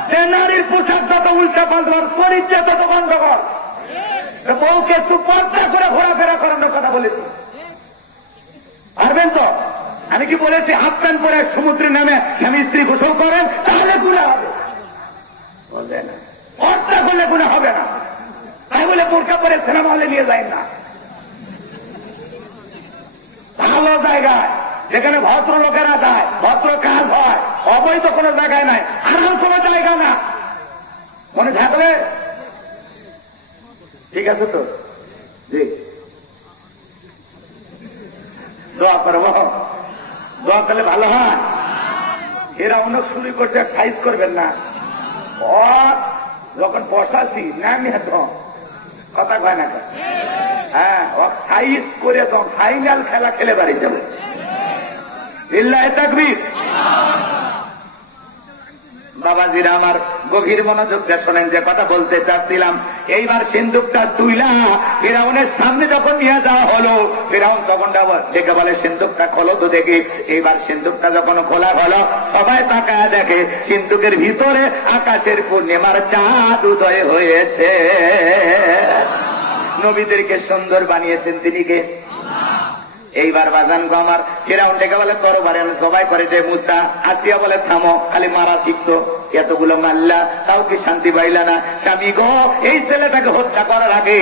সে নারীর পোশাক যত উল্টা পাল্টা, শরীরটা তত গন্ডগোল। বউকে একটু পর্দা করে ঘোরাফেরা করানোর কথা বলেছি, পারবেন তো? আমি কি বলেছি হাফ প্যান্ট পরে সমুদ্রে নামে স্বামী স্ত্রী গোসল করেন, তাহলে গুনাহ হবে? বলে না, পর্দা করলে গুনাহ হবে না। তাই বলে বোরকা পরে সিনেমা হলে নিয়ে যায় না। ভালো জায়গায় যেখানে ভদ্র লোকেরা যায়, ভদ্র কাজ হয়, অবৈধ কোন জায়গায় নাই, হারাম কোন জায়গা না। মনে থাকবে? ঠিক আছে তো? জি, দোয়া করব। দোয়া করলে ভালো হয়। এরা অন্য শুরু করছে, সাইজ করবেন না। যখন বসাছি নামি হাত কথা কয় না, হ্যাঁ, ও সাইজ করে তো ফাইনাল খেলা খেলে বাড়ি যাবে। লিল্লাহি তাকবীর। বাবাজিরা আমার, গভীর মনোযোগ দিয়ে শোনেন যে কথা বলতে চাচ্ছিলাম। এইবার সিন্দুকটা তুইলা ফিরাউনের সামনে যখন নিয়ে যাওয়া হলো, ফিরাউন তখন ডেকে বলে সিন্দুকটা খোলো তো দেখি। এইবার সিন্দুকটা যখন খোলা হলো, সবাই তাকায় দেখে সিন্দুকের ভিতরে আকাশের পূর্ণিমার চাঁদ উদয় হয়েছে। নবীদেরকে সুন্দর বানিয়েছেন তিনি কে? এইবার বাজান গো আমার, ফিরাউন ডেকে বলে তরবারে আমি সবাই করে যে মুসা। আসিয়া বলে থামো, খালি মারা শিখছো, এতগুলো মারলা তাও কি শান্তি পাইলা না? স্বামী গো, এই ছেলেটাকে হত্যা করার আগে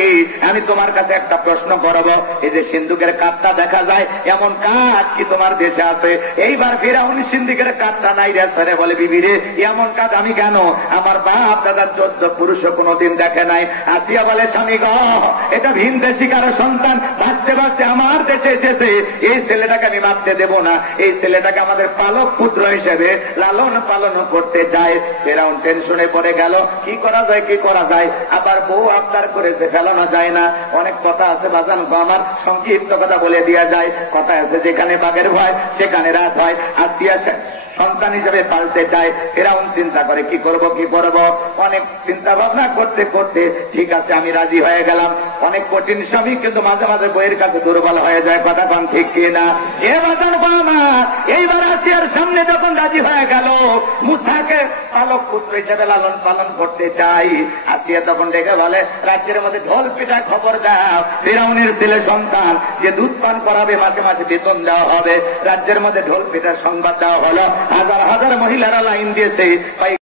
আমি তোমার কাছে একটা প্রশ্ন করব। এই যে সিন্ধুকের কাঠটা দেখা যায়, এমন কাঠ কি তোমার দেশে আছে? এইবার ফিরাউন সিন্ধুকের কাঠটা নাই রে ছেড়ে বলে, বিবি রে, এমন কাঠ আমি কেন, আমার বাপ দাদা 14 পুরুষও কোনোদিন দেখে নাই। আসিয়া বলে, স্বামী গো, এটা ভিন দেশি কারো সন্তান বাঁচতে বাঁচতে আমার দেশে এসেছে। এই ছেলেটাকে আমি মারতে দেব না। এই ছেলেটাকে আমাদের পালক পুত্র হিসেবে লালন পালন করতে চাই। ফেরাউন টেনশনে পড়ে গেল, কি করা যায়, কি করা যায়। আবার বউ আবদার করেছে, ফেলানো যায় না। অনেক কথা আছে বাজান গো আমার, সংক্ষিপ্ত কথা বলে দেওয়া যায়। কথা আছে, যেখানে বাঘের ভয় সেখানে রাত হয়। আসিয়া সন্তান হিসেবে পালতে চায়। ফেরাউন চিন্তা করে, কি করব কি করব। অনেক চিন্তা ভাবনা করতে করতে ঠিক আছে আমি রাজি হয়ে গেলাম। অনেক কঠিন স্বামী কিন্তু মাঝে মাঝে বইয়ের কাছে দুর্বল হয়ে যায়। কথা কোন ঠিক কিনা? এ বাজান বাবা, এইবার আসিয়ার সামনে যখন রাজি হয়ে গেল, মুসাকে পালক পুত্র হিসেবে লালন পালন করতে চাই। আসিয়া তখন ডেকে বলে, রাজ্যের মধ্যে ঢোল পিটা খবর দাও, ফিরাউনের ছেলে সন্তান যে দুধ পান করাবে মাসে মাসে বেতন দেওয়া হবে। রাজ্যের মধ্যে ঢোল পিটার সংবাদ দেওয়া হলো। হাজার হাজার মহিলারা লাইন দিয়েছে।